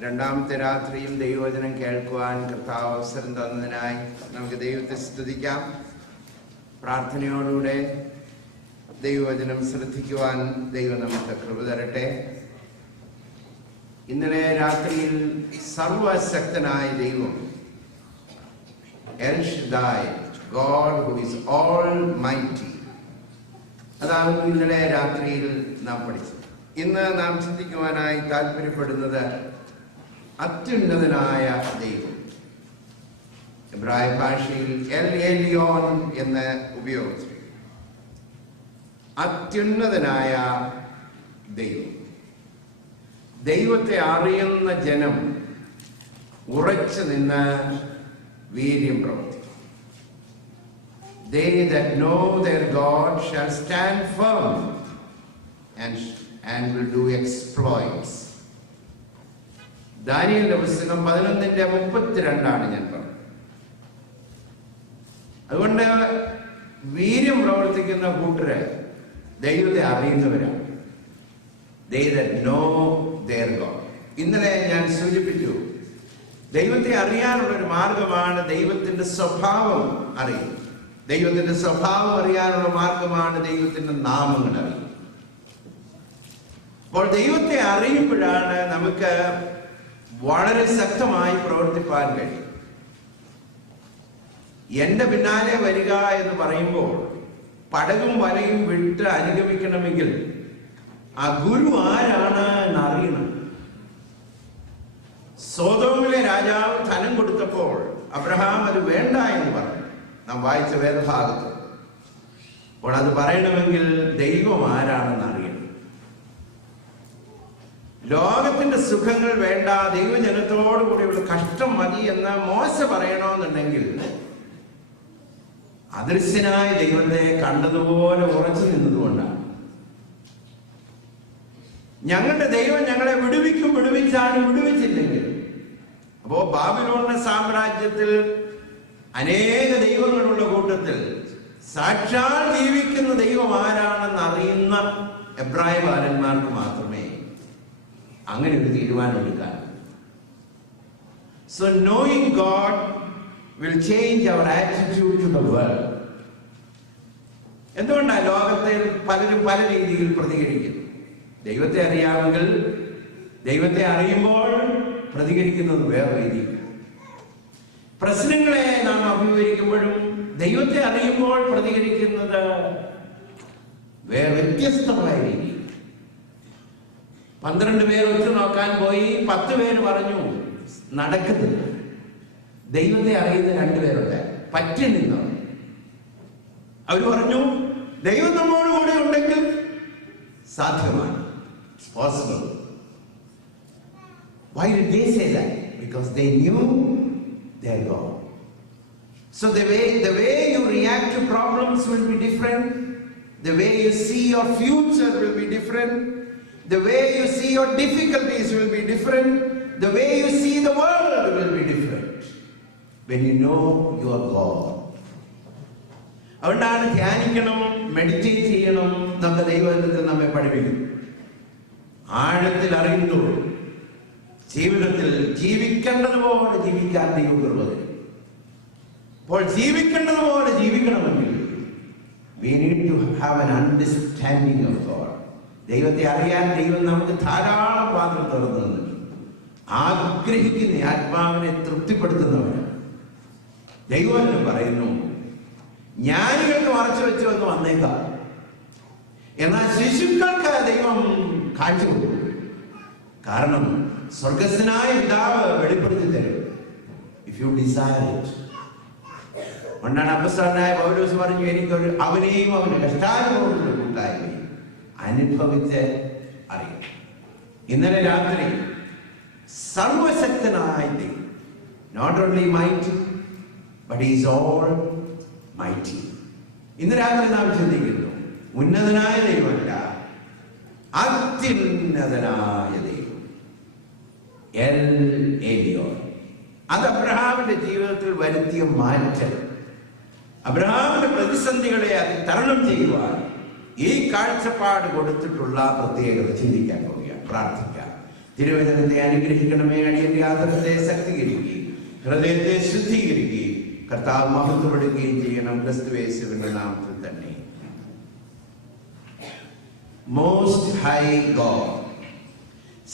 രണ്ടാമത്തെ രാത്രിയും ദൈവവചനം കേൾക്കുവാൻ കർത്താവ് അവസരം തന്നതിനായി നമുക്ക് ദൈവത്തെ സ്തുതിക്കാം. പ്രാർത്ഥനയോടുകൂടെ ദൈവവചനം ശ്രദ്ധിക്കുവാൻ ദൈവം നമുക്ക് കൃപ തരട്ടെ. ഇന്നലെ രാത്രിയിൽ സർവശക്തനായ ദൈവം, L Shaddai, God who is almighty, അതാണ് ഇന്നലെ രാത്രിയിൽ നാം പഠിച്ചത്. ഇന്ന് നാം ചിന്തിക്കുവാനായി താല്പര്യപ്പെടുന്നത് അത്യുന്നതനായ ദൈവം. എബ്രായ ഭാഷയിൽ എൽ എലിയോൻ എന്ന് ഉപയോഗിച്ചു. അത്യുന്നതനായ ദൈവം. ദൈവത്തെ അറിയുന്ന ജനം ഉറച്ചു നിന്ന് വീര്യം പ്രവർത്തിക്കും. They that know their God shall stand firm and will do exploits. ദാനിയേലിന്റെ പുസ്തകം 11:32 ഞാൻ പറഞ്ഞത്. അതുകൊണ്ട് വീര്യം പ്രവർത്തിക്കുന്ന കൂട്ടര് ദൈവത്തെ അറിയുന്നവരാണ്. They that know their God. ഇന്നലെ ഞാൻ സൂചിപ്പിച്ചു, ദൈവത്തെ അറിയാനുള്ള ഒരു മാർഗമാണ് ദൈവത്തിന്റെ സ്വഭാവം അറിയുന്നത്. ദൈവത്തിന്റെ സ്വഭാവം അറിയാനുള്ള മാർഗമാണ് ദൈവത്തിന്റെ നാമങ്ങൾ അറിയുന്നത്. അപ്പോൾ ദൈവത്തെ അറിയുമ്പോഴാണ് നമുക്ക് വളരെ ശക്തമായി പ്രവർത്തിപ്പാൻ കഴിയും. എന്റെ പിന്നാലെ വരിക എന്ന് പറയുമ്പോൾ പടകും വലയും വിട്ട് അനുഗമിക്കണമെങ്കിൽ ആ ഗുരു ആരാണ് എന്നറിയണം. സോദോമിലെ രാജാവ് ധനം കൊടുത്തപ്പോൾ അബ്രഹാം അത് വേണ്ട എന്ന് പറഞ്ഞു. നാം വായിച്ച വേദഭാഗത്ത്. അപ്പോൾ അത് പറയണമെങ്കിൽ ദൈവം ആരാണെന്ന് അറിയണം. ലോകത്തിന്റെ സുഖങ്ങൾ വേണ്ട, ദൈവജനത്തോടു കൂടിയുള്ള കഷ്ടം മതി എന്ന് മോശ പറയണമെന്നുണ്ടെങ്കിൽ അദൃശ്യനായ ദൈവത്തെ കണ്ടതുപോലെ ഉറച്ചു നിന്നതുകൊണ്ടാണ്. ഞങ്ങളുടെ ദൈവം ഞങ്ങളെ വിടുവിച്ചാലും വിടുവിച്ചില്ലെങ്കിൽ, അപ്പോ ബാബിലോണിന്റെ സാമ്രാജ്യത്തിൽ അനേക ദൈവങ്ങളുള്ള കൂട്ടത്തിൽ സാക്ഷാൽ ജീവിക്കുന്ന ദൈവം ആരാണെന്ന് അറിയുന്ന എബ്രായ ബാലന്മാർക്ക് മാത്രമേ അങ്ങനെ ഒരു തീരുമാനമെടുക്കാൻ. So knowing God will change our attitude to the world. എന്തുകൊണ്ടാണ് ലോകത്തിൽ പലരും പല രീതിയിൽ പ്രതികരിക്കുന്നു? ദൈവത്തെ അറിയാമെങ്കിൽ, ദൈവത്തെ അറിയുമ്പോൾ പ്രതികരിക്കുന്നത് വേറെ രീതിയിൽ. പ്രശ്നങ്ങളെ നാം അഭിമുഖീകരിക്കുമ്പോഴും ദൈവത്തെ അറിയുമ്പോൾ പ്രതികരിക്കുന്നത് വ്യത്യസ്തമായ രീതിയിൽ. 12 പേർ ഒത്തു നോക്കാൻ പോയി, 10 പേര് പറഞ്ഞു നടക്കുന്നില്ല. ദൈവത്തെ അറിയുന്ന 2 പേരുണ്ട്, പറ്റി നിന്നു. അവർ പറഞ്ഞു ദൈവം നമ്മോട് കൂടെ ഉണ്ടെങ്കിൽ സാധ്യമാണ്. Possible. Why did they say that? Because they knew their God. So the way you react to problems will be different. The way you see your future will be different. The way you see your difficulties will be different. The way you see the world will be different when you know your God. അതുകൊണ്ടാണ് ധ്യാനിക്കണം, meditate ചെയ്യണം. നമ്മുടെ ദൈവത്തിൽ നമ്മെ പഠിപ്പിക്കുന്നു. ആഴത്തിൽ അറിയുന്നു, ജീവിതത്തിൽ ജീവിക്കേണ്ടതുപോലെ ജീവിക്കാൻ ദൈവം കൃപ തരും. അപ്പോൾ ജീവിക്കേണ്ടതുപോലെ ജീവിക്കണമെങ്കിൽ we need to have an understanding of God. ദൈവത്തെ അറിയാൻ ദൈവം നമുക്ക് ധാരാളം വാതിൽ തുറന്നു തന്നിട്ടുണ്ട്. ആഗ്രഹിക്കുന്ന ആത്മാവിനെ തൃപ്തിപ്പെടുത്തുന്നവരാണ്. ദൈവം പറയുന്നു, ജ്ഞാനികൾക്ക് മറച്ചു വെച്ച് വന്ന് വന്നേക്കാം, എന്നാൽ ശിശുക്കൾക്ക് ദൈവം കാണിച്ചു കൊടുക്കും. കാരണം സ്വർഗസ്ഥനായ പിതാവ് വെളിപ്പെടുത്തി തരും. If you desire it. ഒന്നാണ് അപ്പസ്തലനായ പൗലോസ് പറഞ്ഞു, എനിക്കൊരു അവനെയും അവന്റെ കഷ്ടാനുഭവത്തിന്റെ കൂട്ടായ്മയും അനുഭവിച്ച് അറിയാം. ഇന്നലെ രാത്രി സർവശക്തനായ ദൈവം, not only mighty but is almighty. ഇന്ന് രാത്രി നാം ചിന്തിക്കുന്നു, ഉന്നതനായ ദൈവമല്ല, അത്യുന്നതനായ ദൈവം, എൽ എലിയോൻ. അത് അബ്രഹാമിന്റെ ജീവിതത്തിൽ വരുത്തിയ മാറ്റം, അബ്രഹാമിന്റെ പ്രതിസന്ധികളെ അത് തരണം ചെയ്യുവാൻ ഈ കാഴ്ചപ്പാട് കൊടുത്തിട്ടുള്ള പ്രത്യേകത ചിന്തിക്കാൻ പോവുകയാണ്. പ്രാർത്ഥിക്കാം. തിരുവചനത്തെ അനുഗ്രഹിക്കണമേ. അടിയന്റെ ആദരത്തെ ശക്തീകരിക്കുകയും ഹൃദയത്തെ ശുദ്ധീകരിക്കുകയും കർത്താവ് മഹത്വപ്പെടുകയും ചെയ്യണം. ക്രിസ്തുയേശുവിന്റെ നാമത്തിൽ തന്നെ. Most high God.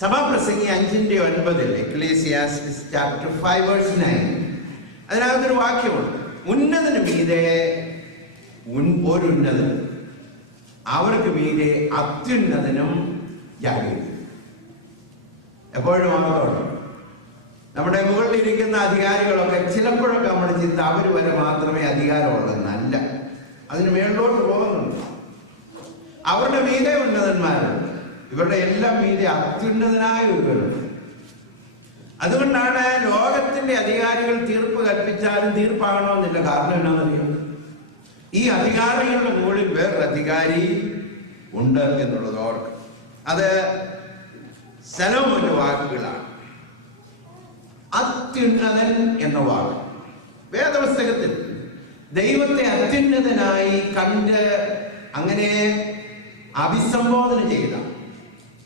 സഭാപ്രസംഗി 5:9 എക്ലേസിയാസ്റ്റിസ് ചാപ്റ്റർ 5:9 അതിനകത്തൊരു വാക്യമുണ്ട്. ഉന്നതന് മീതെ ഒരു ഉന്നതൻ, അവർക്ക് മീതെ അത്യുന്നതനും ജാഗ്രത. എപ്പോഴും ഓർത്തോണം, നമ്മുടെ മുകളിലിരിക്കുന്ന അധികാരികളൊക്കെ ചിലപ്പോഴൊക്കെ നമ്മുടെ ചിന്ത അവർ വരെ മാത്രമേ അധികാരമുള്ളതെന്നല്ല, അതിന് മേളിലോട്ട് പോകുന്നുണ്ട്. അവരുടെ മീതെ ഉന്നതന്മാരുണ്ട്, ഇവരുടെ എല്ലാം മീതെ അത്യുന്നതനായ ഒരുവരുണ്ട്. അതുകൊണ്ടാണ് ലോകത്തിന്റെ അധികാരികൾ തീർപ്പ് കൽപ്പിച്ചാലും തീർപ്പാകണമെന്നില്ല. കാരണം എന്താണെന്നറിയോ? ഈ അധികാരികളുടെ മുകളിൽ വേറൊരു അധികാരി ഉണ്ട് എന്നുള്ളത് ഓർക്കും. അത് സലോമോന്റെ വാക്കുകളാണ്. അത്യുന്നതൻ എന്ന വാക്ക് വേദപുസ്തകത്തിൽ ദൈവത്തെ അത്യുന്നതനായി കണ്ട് അങ്ങനെ അഭിസംബോധന ചെയ്ത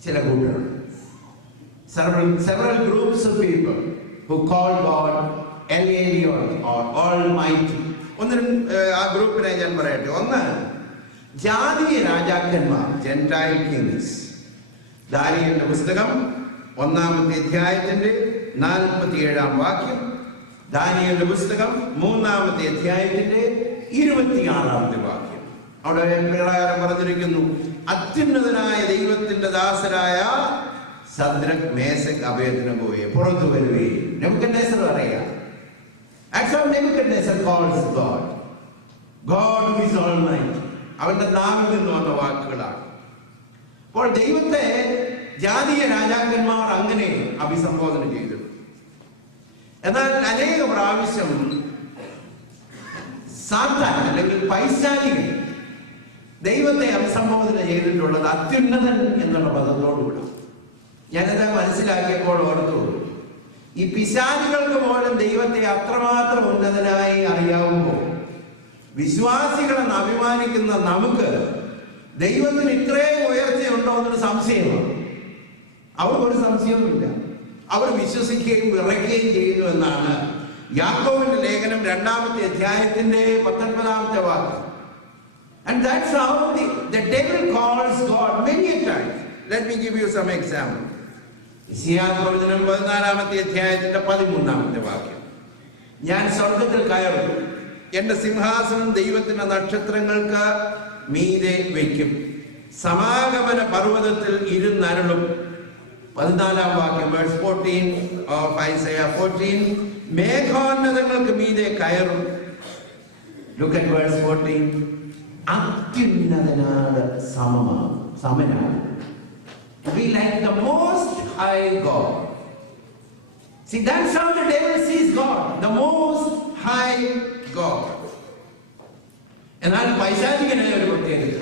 ചില കൂട്ടരുണ്ട്. Several groups of people who call God El Elyon or Almighty. ആ ഗ്രൂപ്പിനെ ഞാൻ പറയട്ടെ. ഒന്ന്, ജാതീയ രാജാക്കന്മാർ, ജെന്റൈൽ കിങ്സ്. ദാനിയേലിന്റെ പുസ്തകം 1-ാമത്തെ അധ്യായത്തിന്റെ 47-ാം വാക്യം, ദാനിയേലിന്റെ പുസ്തകം 3-ാമത്തെ അധ്യായത്തിന്റെ 26-ാമത്തെ വാക്യം. അവിടെ പ്രകാരം പറഞ്ഞിരിക്കുന്നു, അത്യുന്നതനായ ദൈവത്തിന്റെ ദാസരായ സദ്രക്, മേശക്, അബേദ്നെഗോയെ പുറത്തു വരുകയും. നെബൂഖദ്നേസർ പറയാം, that's how Nebuchadnezzar calls God. God who is Almighty. അവന്റെ നാവിൽ നിന്ന് വന്ന വാക്കുകളാണ്. അപ്പോൾ ദൈവത്തെ ജാതീയ രാജാക്കന്മാർ അങ്ങനെ അഭിസംബോധന ചെയ്തു. എന്നാൽ അനേക പ്രാവശ്യം സാത്താൻ അല്ലെങ്കിൽ പൈശാചികൻ ദൈവത്തെ അഭിസംബോധന ചെയ്തിട്ടുള്ളത് അത്യുന്നതൻ എന്നുള്ള പദത്തോടുകൂടെ. ഞാനത് മനസ്സിലാക്കിയപ്പോൾ ഓർത്തു, ഈ പിശാചുകൾക്ക് പോലും ദൈവത്തെ അത്രമാത്രം ഉന്നതനായി അറിയാവുമ്പോൾ വിശ്വാസികളെന്ന് അഭിമാനിക്കുന്ന നമുക്ക് ദൈവത്തിന് ഇത്രയും ഉയർച്ചയുണ്ടോ എന്നൊരു സംശയമാണ്. അവർക്കൊരു സംശയവുമില്ല. അവർ വിശ്വസിക്കുകയും വിറയ്ക്കുകയും ചെയ്യുന്നു എന്നാണ് യാക്കോബിന്റെ ലേഖനം 2-ാമത്തെ അധ്യായത്തിന്റെ 19-ാമത്തെ വാക്യം. And that's how the devil calls God many a times. Let me give you some examples. ഇസ്യാഖ്യാവിന്റെ 14-ാമത്തെ അധ്യായത്തിന്റെ 13-ാമത്തെ വാക്യം, ഞാൻ സ്വർഗത്തിൽ കയറും, എന്റെ സിംഹാസനം ദൈവത്തിന്റെ നക്ഷത്രങ്ങൾക്ക് മീതെ വയ്ക്കും, സമാഗമന പർവ്വതത്തിൽ ഇരുന്നരുളും. 14-ാം വാക്യം, വേഴ്സ് 14 of Isaiah 14, മേഘോന്നതങ്ങൾക്ക് മീതെ കയറും. Look at verse 14, അത്യുന്നതനാണ് സമനാണ്. Be like the most high God. See, that's how the devil sees God, the most high God. എന്നാൽ പൈശാചികനായ ഒരു പ്രത്യേകത,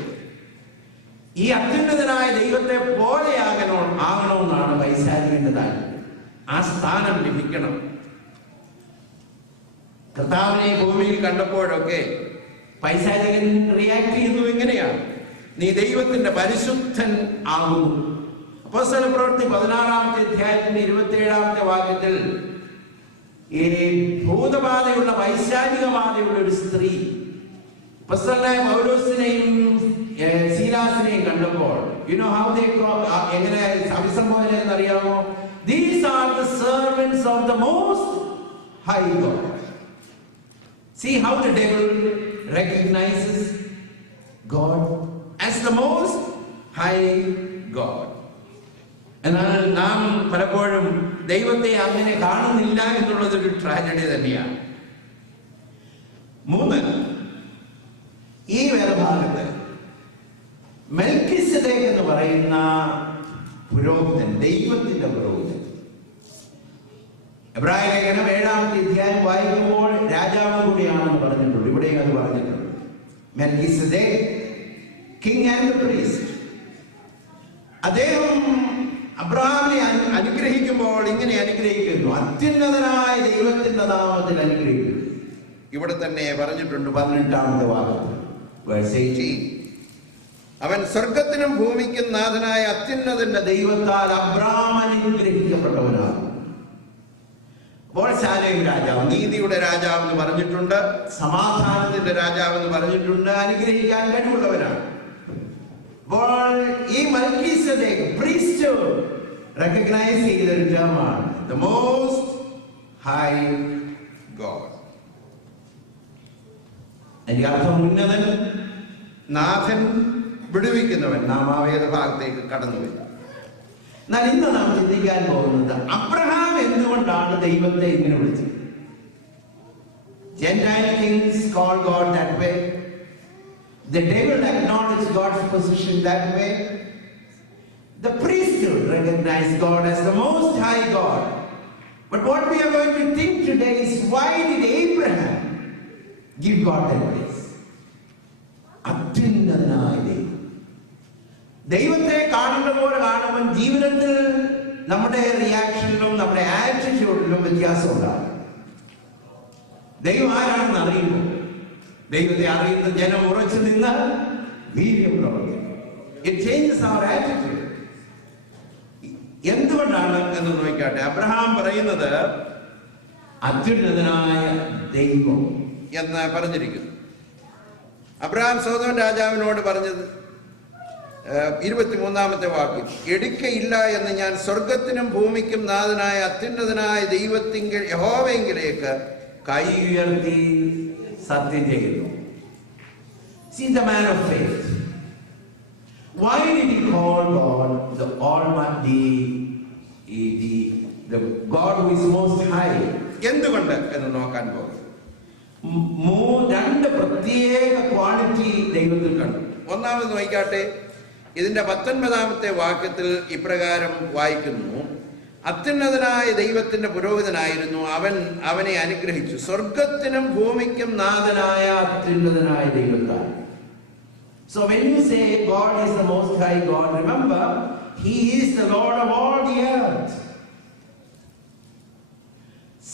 ഈ അത്യുന്നതനായ ദൈവത്തെ പോലെ ആകണമെന്നാണ് പൈശാചികന്റെ താല്പര്യം. ആ സ്ഥാനം ലഭിക്കണം. കർത്താവിനെ ഭൂമിയിൽ കണ്ടപ്പോഴൊക്കെ പൈശാചികൻ റിയാക്ട് ചെയ്യുന്നു ഇങ്ങനെയാണ്, നീ ദൈവത്തിന്റെ പരിശുദ്ധൻ ആകുന്നു. അപ്പോസ്തലപ്രവൃത്തി 16-ാമത്തെ അധ്യായത്തിന്റെ 27-ാമത്തെ വാക്യത്തിൽ ഈ ഭൂതബാധയുള്ള പൈശാചികബാധയുള്ള ഒരു സ്ത്രീ അപ്പോസ്തലനായ പൗലോസിനെയും സീലാസിനെയും കണ്ടപ്പോൾ എങ്ങനെ അഭിസംബോധന എന്നറിയാമോ? These are the servants of the most high God. See how the devil recognizes God as the most high God. എന്നാൽ നാം പലപ്പോഴും ദൈവത്തെ അങ്ങനെ കാണുന്നില്ല എന്നുള്ളതൊരു ട്രാജഡി തന്നെയാണ്. 3, ഈ വേദഭാഗത്ത് മെൽക്കിസദേക്ക് എന്ന് പറയുന്ന പുരോഹിതൻ, ദൈവത്തിന്റെ പുരോഹിതൻ, എബ്രായ ലേഖനം 7-ാമത്തെ അധ്യായം വായിക്കുമ്പോൾ രാജാവ് കൂടിയാണെന്ന് പറഞ്ഞിട്ടുണ്ട്. ഇവിടെയും അത് പറഞ്ഞിട്ടുണ്ട്. മെൽക്കിസദേക്ക്, കിങ് ആൻഡ് പ്രീസ്റ്റ്. അദ്ദേഹം അബ്രഹാമിനെ അനുഗ്രഹിക്കുമ്പോൾ ഇങ്ങനെ അനുഗ്രഹിക്കുന്നു, അത്യുന്നതനായ ദൈവത്തിന്റെ നാമത്തിൽ അനുഗ്രഹിക്കുന്നു. ഇവിടെ തന്നെ പറഞ്ഞിട്ടുണ്ട് 18-ാമത്തെ വാക്യം, verse 18. അവൻ സ്വർഗത്തിനും ഭൂമിക്കും നാഥനായ അത്യുന്നതന്റെ ദൈവത്താൽ അബ്രാം അനുഗ്രഹിക്കപ്പെട്ടവനാണ്. അപ്പോൾ ശാലേം രാജാവ്, നീതിയുടെ രാജാവ് എന്ന് പറഞ്ഞിട്ടുണ്ട്, സമാധാനത്തിന്റെ രാജാവ് എന്ന് പറഞ്ഞിട്ടുണ്ട്, അനുഗ്രഹിക്കാൻ കഴിവുള്ളവനാണ്. അപ്പോൾ ഈ മൽക്കീസേദെക്ക് പ്രീസ്റ്റ്ഹുഡ് റെക്കഗ്നൈസ് ചെയ്തൊരു ടേമാണ്, ദ മോസ്റ്റ് ഹൈ ഗോഡ്. അതിന്റെ അർത്ഥം ഉന്നതൻ, നാഥൻ, വിടുവിക്കുന്നവൻ. നാം ആ വേദഭാഗത്തേക്ക് കടന്നുപോയി. എന്നാൽ ഇന്ന് നാം ചിന്തിക്കാൻ പോകുന്നത് അബ്രഹാം എന്തുകൊണ്ടാണ് ദൈവത്തെ ഇങ്ങനെ വിളിച്ചത്? Gentile kings call God that way. The devil acknowledged God's position that way. The priesthood recognized God as the most high God. But what we are going to think today is, why did Abraham give God that place? അത്യുന്നതനായ ദൈവം. ദൈവത്തെ കാണുന്ന പോലെ കാണുമ്പോൾ ജീവിതത്തിൽ നമ്മുടെ റിയാക്ഷനിലും നമ്മുടെ ആറ്റിറ്റ്യൂഡിലും വ്യത്യാസം ഉണ്ടാകും. ദൈവം ആരാണെന്ന് അറിയുമ്പോൾ, ദൈവത്തെ അറിയുന്ന ജനം ഉറച്ചു നിന്ന് വീര്യം പ്രവർത്തിക്കും. It changes our attitude. എന്തുകൊണ്ടാണ് എന്ന് നോക്കിക്കാട്ടെ. അബ്രഹാം പറയുന്നത് അത്യുന്നതനായ ദൈവം എന്ന് പറഞ്ഞിരിക്കുന്നു. അബ്രഹാം സോദോം രാജാവിനോട് പറഞ്ഞത് 23-ാമത്തെ വാക്യം, എടുക്കയില്ല എന്ന് ഞാൻ സ്വർഗത്തിനും ഭൂമിക്കും നാഥനായ അത്യുന്നതനായ ദൈവത്തിങ്കിൽ യഹോവയെങ്കിലേക്ക് കൈ ഉയർത്തി സത്യം ചെയ്യുന്നു. See the man of faith. Why did he call God the Almighty, the God who is most high? എന്തുകൊണ്ട് എന്ന് നോക്കാൻ പോകും. രണ്ട് പ്രത്യേക ക്വാളിറ്റി ദൈവത്തിൽ കണ്ടു. ഒന്നാമത് നോക്കിക്കാട്ടെ, ഇതിന്റെ 19-ാമത്തെ വാക്യത്തിൽ ഇപ്രകാരം വായിക്കുന്നു, അത്യുന്നതനായ ദൈവത്തിന്റെ പുരോഹിതനായിരുന്നു അവൻ, അവനെ അനുഗ്രഹിച്ചു. സ്വർഗത്തിനും ഭൂമിക്കും നാഥനായ അത്യുന്നതനായ ദൈവത്താൽ. So when you say God is the most high God, remember he is the Lord of all the earth.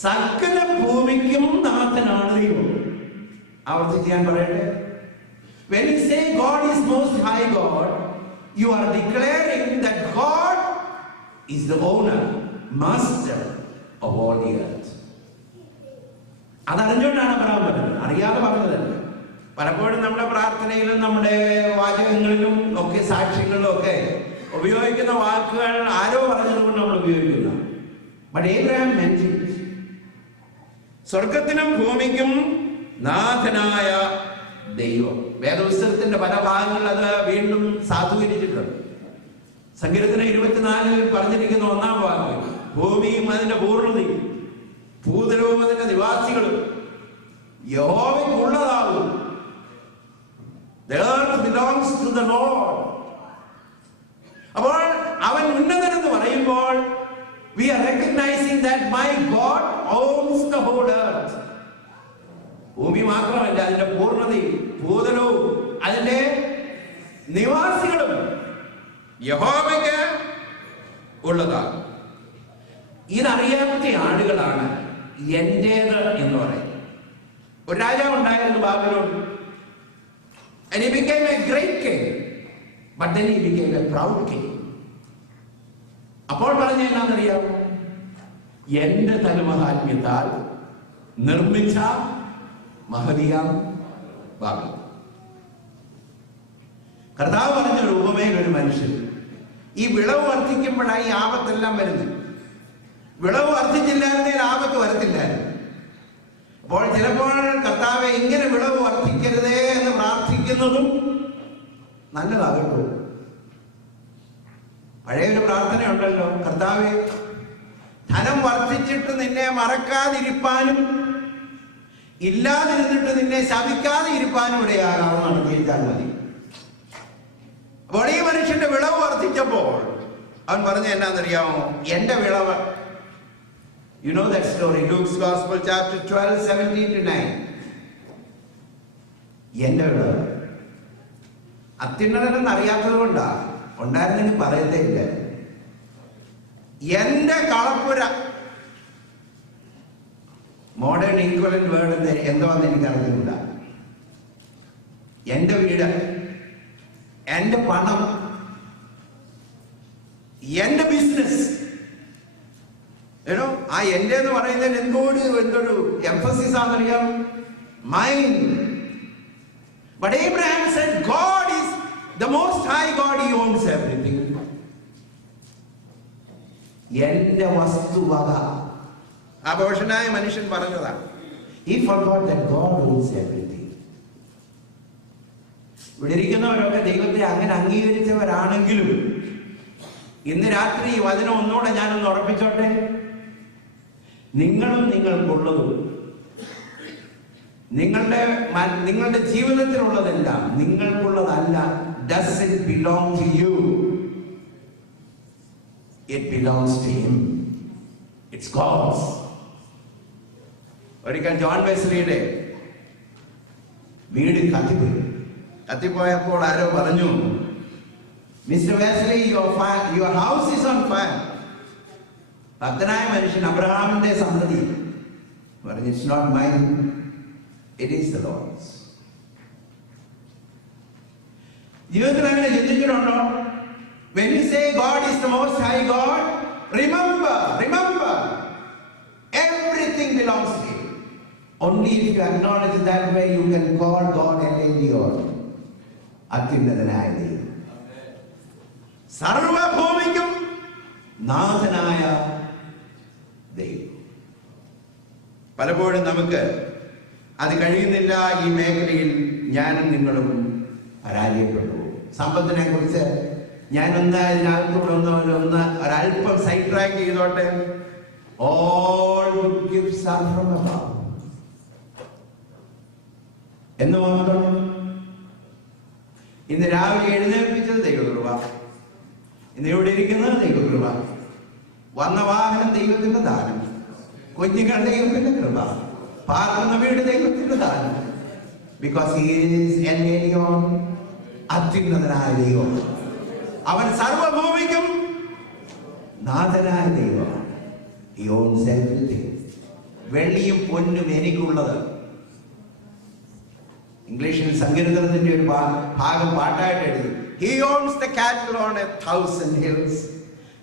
സകല ഭൂമിക്കും നാഥനാണ് ദൈവം. ആവർത്തിച്ച് ഞാൻ പറയട്ടെ. When you say God is most high God, you are declaring that God is the owner, master of all the earth. അതറിഞ്ഞുകൊണ്ടാണ് Abraham പറഞ്ഞത്, അറിയാതെ പറഞ്ഞതല്ല. പലപ്പോഴും നമ്മുടെ പ്രാർത്ഥനയിലും നമ്മുടെ വാചകങ്ങളിലും ഒക്കെ സാക്ഷ്യങ്ങളിലും ഒക്കെ ഉപയോഗിക്കുന്ന വാക്കുകൾ ആരോ പറഞ്ഞതുകൊണ്ട് നമ്മൾ ഉപയോഗിക്കുന്ന. But Abraham mentioned സ്വർഗത്തിനും ഭൂമിക്കും നാഥനായ ദൈവം. വേദപുസ്തകത്തിന്റെ പല ഭാഗങ്ങളിൽ അത് വീണ്ടും സാധൂകരിച്ചിട്ടുണ്ട്. സങ്കീർത്തനം 24 പറഞ്ഞിരിക്കുന്ന 1-ാം വാക്യം, ഭൂമിയും അതിന്റെ പൂർണ്ണതയും ഭൂതലവും അതിന്റെ നിവാസികളും യഹോവയ്ക്കുള്ളതാകും. The earth belongs to the Lord. അപ്പോൾ അവൻ ഉന്നതനെന്ന് പറയുമ്പോൾ we are recognizing that my God owns the whole earth. ഭൂമി മാത്രമല്ല, അതിന്റെ പൂർണ്ണതയും ഭൂതലവും അതിന്റെ നിവാസികളും യഹോവയ്ക്ക് ഉള്ളതാണ്. ഇതറിയാത്ത ആളുകളാണ് എന്റേത് എന്ന് പറയുന്നത്. ഒരു രാജാവ് ഉണ്ടായിരുന്നു Babylon. And he became a great king, but then he became a proud king. അപ്പോൾ പറഞ്ഞ എന്നാന്നറിയാമോ? എന്റെ തലമഹാത്മ്യത്താൽ നിർമ്മിച്ച മഹതിയാം ബാബിലോൺ. കർത്താവ് പറഞ്ഞൊരു ഉപമയിൽ ഒരു മനുഷ്യൻ, ഈ വിളവ് വർദ്ധിക്കുമ്പോഴായി ആപത്തെല്ലാം വരുന്നത്. വിളവ് വർദ്ധിച്ചില്ലായിരുന്നെങ്കിൽ ആപത്ത് വരത്തില്ലായിരുന്നു. അപ്പോൾ ചിലപ്പോൾ കർത്താവെ ഇങ്ങനെ വിളവ് വർദ്ധിക്കരുതേ എന്ന് പ്രാർത്ഥിക്കുന്നതും നല്ലതാകട്ടോ. പഴയൊരു പ്രാർത്ഥനയുണ്ടല്ലോ, കർത്താവെ ധനം വർദ്ധിച്ചിട്ട് നിന്നെ മറക്കാതിരിപ്പാനും ഇല്ലാതിരുന്നിട്ട് നിന്നെ ശപിക്കാതെ ഇരിപ്പാനും ഇടയാകാമെന്നാണ് ചെയ്താൽ മതി. അപ്പോൾ ഈ മനുഷ്യന്റെ വിളവ് വർദ്ധിച്ചപ്പോൾ അവൻ പറഞ്ഞ എന്നാന്നറിയാമോ? എന്റെ വിളവ്. You know that story, Luke's Gospel chapter 12, 17-9. എന്റെ വിളവ്. അത്യുന്നതനെന്ന് അറിയാത്തത് കൊണ്ടാ, ഉണ്ടായിരുന്നെങ്കിൽ പറയത്തേ ഇല്ല. എന്റെ കളപ്പുര. മോഡേൺ ഈക്വലന്റ് വേർഡ് എന്താന്ന് എനിക്ക് അറിഞ്ഞില്ല. എന്റെ വീട്, എന്റെ പണം, എന്റെ ബിസിനസ്. ആ എന്റെ എന്ന് പറയുന്നതിന് എന്തൊരു എംഫസിസ് ആണെന്നറിയാം. Mine. But Abraham said, God is the most high God. He owns everything. എന്റെ വസ്തുവക. ആ ഭോഷനായ മനുഷ്യൻ പറഞ്ഞതാണ്. He forgot that God owns everything. ഇവിടെ ഇരിക്കുന്നവരൊക്കെ ദൈവത്തെ അങ്ങനെ അംഗീകരിച്ചവരാണെങ്കിലും ഇന്ന് രാത്രി ഈ വചനം ഒന്നുകൂടെ ഞാനൊന്ന് ഉറപ്പിച്ചോട്ടെ. നിങ്ങളും നിങ്ങൾക്കുള്ളതും നിങ്ങളുടെ ജീവിതത്തിലുള്ളതെല്ലാം നിങ്ങൾക്കുള്ളതല്ല. Does it belong to you? It belongs to him. It's God's. ഒരിക്കൽ ജോൺ വെസ്ലിയുടെ വീട് കത്തിപ്പോയപ്പോൾ ആരോ പറഞ്ഞു, mister Wesley, your house is on fire. ഭക്തനായ മനുഷ്യൻ, അബ്രഹാമിന്റെ സന്തതി പറഞ്ഞു, it's not mine, it is the lord's. ജീവിതത്തിൽ അങ്ങനെ ചിന്തിച്ചിട്ടുണ്ടോ? When you say God is the most high God, remember, everything belongs to him. Only if you acknowledge that way, you can call God an Elion. അത്യുന്നതനായ ദൈവം, സർവഭൂമിക്കും നാഥനായ ദൈവം. പലപ്പോഴും നമുക്ക് അത് കഴിയുന്നില്ല. ഈ മേഖലയിൽ ഞാനും നിങ്ങളും പരാജയപ്പെട്ടു. സമ്പത്തിനെ കുറിച്ച് ഞാനൊന്ന് ഇതിനകത്തൂടെ ഒരല്പം സൈഡ് ട്രാക്ക് ചെയ്തോട്ടെ. All good gifts are from above. എന്ന് ഓർക്കണം. ഇന്ന് രാവിലെ എഴുന്നേൽപ്പിച്ചത് ദൈവകൃപ. ഇന്ന് ഇവിടെ ഇരിക്കുന്നത് ദൈവകൃപ. വന്ന വാഹനം ദൈവത്തിന്റെ ദാനം. കുഞ്ഞുങ്ങൾ ദൈവത്തിന്റെ കൃപ. പാർക്കുന്ന വീട് ദൈവത്തിന്റെ ദാനം. Because he is an Elion, അത്യുന്നതനായ ദൈവം. അവൻ സർവഭൂമിക്കും നാഥനായ ദൈവമാണ്. He owns everything. വെള്ളിയും പൊന്നും എനിക്കുള്ളത്. ഇംഗ്ലീഷിൽ സങ്കീർത്തനത്തിന്റെ ഒരു ഭാഗം പാട്ടായിട്ട് എഴുതി, He owns the cattle on 1,000 hills,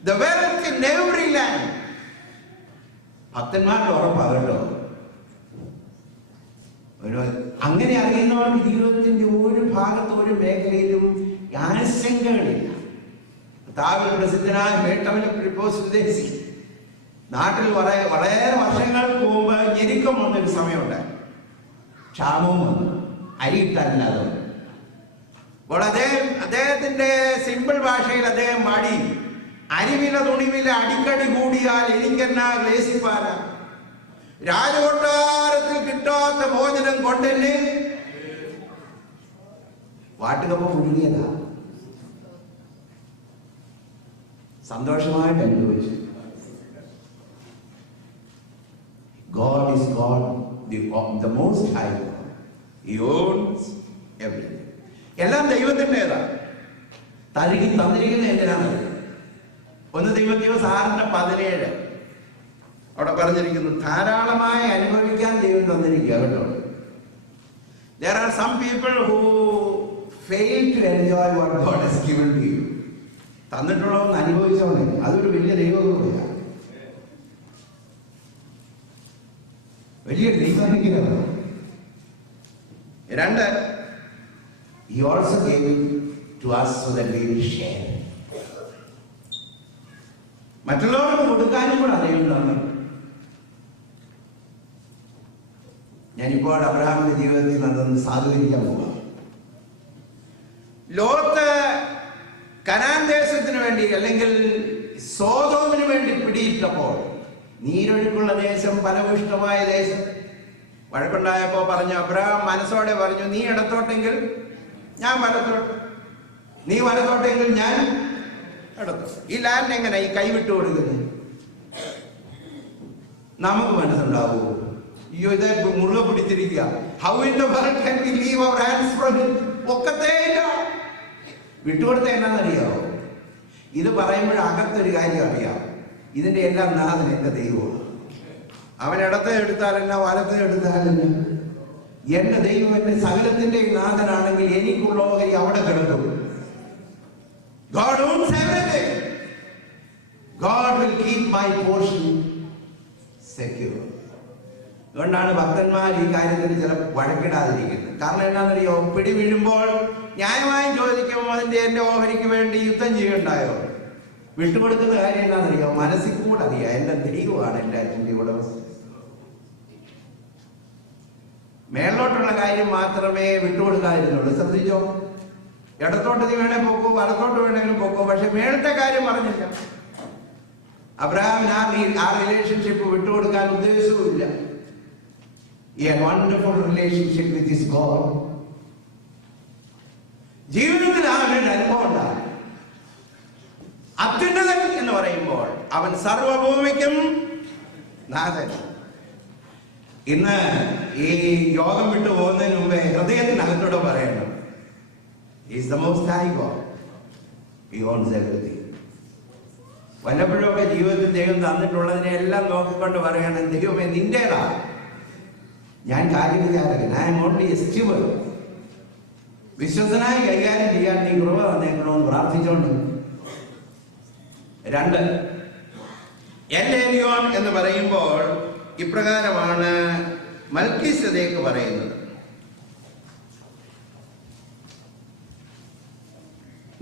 the wealth in every land. ഭക്തന്മാരുടെ ഉറപ്പാകട്ടോ. അങ്ങനെ അറിയുന്നവർക്ക് ജീവിതത്തിന്റെ ഒരു ഭാഗത്ത് ഒരു മേഖലയിലും ആശങ്കകളില്ല. താവിൽ പ്രസിദ്ധനായ മേട്ടവല ഫിലിപ്പോസ് സ്വദേശി നാട്ടിൽ വളരെ വർഷങ്ങൾക്ക് മുമ്പ് ഞെരുക്കം വന്നൊരു സമയമുണ്ടായി. ക്ഷാമവും വന്നു, അരി കിട്ടാനില്ലാതെ. അപ്പോൾ അദ്ദേഹത്തിന്റെ സിമ്പിൾ ഭാഷയിൽ അദ്ദേഹം പാടി, അരിവില തുണിവില അടിക്കടി കൂടിയാൽ എനിക്കെന്നാ ക്ലേശിപ്പാന, രാജകൊട്ടാരത്തിൽ കിട്ടാത്ത ഭോജനം കൊണ്ടല്ലേ. വാട്ടുകപ്പ മുഴുകിയതാ. സന്തോഷമായിട്ട് അനുഭവിച്ചു. God is God, the most high God. He owns everything. എല്ലാം ദൈവത്തിൻ്റെതാണ്. തഴുകി തന്നിരിക്കുന്ന എന്തിനാണ്? 1 തിമോഥെയോസ് 6:17 അവിടെ പറഞ്ഞിരിക്കുന്നു, ധാരാളമായി അനുഭവിക്കാൻ ദൈവം തന്നിരിക്കുക കേട്ടോ. There are some people who fail to enjoy what God has given to you. തന്നിട്ടുള്ളതൊന്ന് അനുഭവിച്ചോളെ, അതൊരു വലിയ ദൈവകൃപയാണ്, വലിയ ദൈവാനുഗ്രഹമാണ്. 2, He also gave it to us so that we will share. മറ്റുള്ളവർക്ക് കൊടുക്കാനും കൂടെ ദൈവം തന്നു. ഞാനിപ്പോൾ അബ്രഹാമിന്റെ ജീവിതത്തിൽ അതൊന്ന് സാധൂകരിക്കാൻ പോവാം. ലോത്ത് കനാൻ ദേശത്തിന് വേണ്ടി അല്ലെങ്കിൽ സോദോമിന് വേണ്ടി പിടിയിട്ടപ്പോൾ, നീരൊഴുക്കുള്ള ദേശം, ഫലഭൂഷ്ടമായ ദേശം, വഴക്കുണ്ടായപ്പോ പറഞ്ഞു, അബ്രഹാം മനസ്സോടെ പറഞ്ഞു, നീ ഇടത്തോട്ടെങ്കിൽ ഞാൻ വലത്തോട്ട്, നീ വലത്തോട്ടെങ്കിൽ ഞാൻ ഇടത്തോട്ട്. ഈ ലാൻഡ് എങ്ങനെ ഈ കൈവിട്ടു കൊടുക്കുന്നത്? നമുക്ക് മനസ്സുണ്ടാവൂ, അയ്യോ ഇത് മുറുകെ പിടിച്ചിരിക്കുക. How in the world can we leave our hands from it? ഒക്കത്തേയില്ല. വിട്ടുകൊടുത്ത എന്നാന്നറിയാവോ? ഇത് പറയുമ്പോൾ അകത്തൊരു കാര്യം അറിയാം, ഇതിന്റെ എല്ലാം നാഥൻ എന്റെ ദൈവമാണ്. അവൻ ഇടത്തെ എടുത്താലല്ല വലത്തെ എടുത്താലല്ല, എന്റെ ദൈവം എന്റെ സകലത്തിന്റെ നാഥനാണെങ്കിൽ എനിക്കുള്ള ഓഹരി അവിടെ കിടക്കും. God owns everything. God will keep my portion secure. അതുകൊണ്ടാണ് ഭക്തന്മാർ ഈ കാര്യത്തിൽ ചില വഴക്കിടാതിരിക്കുന്നത്. കാരണം എന്താണെന്നറിയോ? പിടി വീഴുമ്പോൾ ന്യായമായും ചോദിക്കുമ്പോൾ അതിന്റെ എന്റെ ഓഹരിക്ക് വേണ്ടി യുദ്ധം ചെയ്യുണ്ടായോ? വിട്ടുകൊടുക്കുന്ന കാര്യം എന്താണെന്നറിയോ? മനസ്സിൽ കൂടെ അറിയാം, എന്റെ ദൈവമാണ് എല്ലാറ്റിന്റെ ഉടമസ്ഥൻ. മേലോട്ടുള്ള കാര്യം മാത്രമേ വിട്ടുകൊടുക്കാതിരുന്നുള്ളൂ. ശ്രദ്ധിച്ചോ? ഇടത്തോട്ട് നീ വേണേ പോക്കോ, വലത്തോട്ട് വേണമെങ്കിലും പോക്കോ, പക്ഷെ മേളത്തെ കാര്യം പറഞ്ഞില്ല. അബ്രഹാമിന് ആ റിലേഷൻഷിപ്പ് വിട്ടുകൊടുക്കാൻ ഉദ്ദേശവുമില്ല. He had wonderful relationship with his God. ജീവിതത്തിൽ ആ ഒരു അനുഭവം ഉണ്ടാകും. അത്യുന്നതൻ എന്ന് പറയുമ്പോൾ അവൻ സർവഭൂമിക്കും നാഥൻ. ഇന്ന് ഈ യോഗം വിട്ടു പോകുന്നതിന് മുമ്പേ ഹൃദയത്തിനകത്തോടെ പറയണം, He is the most high God. He owns everything. വല്ലപ്പോഴൊക്കെ ജീവിതത്തിൽ ദൈവം തന്നിട്ടുള്ളതിനെ എല്ലാം നോക്കിക്കൊണ്ട് പറയാണ്, ദൈവമേ നിന്റേതാ, ഞാൻ കാര്യവിചാരകൻ, I am only a steward. വിശ്വസനായി കൈകാര്യം ചെയ്യാൻ നീ കൃപ തന്നേക്കണമെന്ന് പ്രാർത്ഥിച്ചോണ്ട്. 2, എൽ എലിയോൻ എന്ന് പറയുമ്പോൾ ഇപ്രകാരമാണ് മൽക്കീസേദെക്ക് പറയുന്നത്.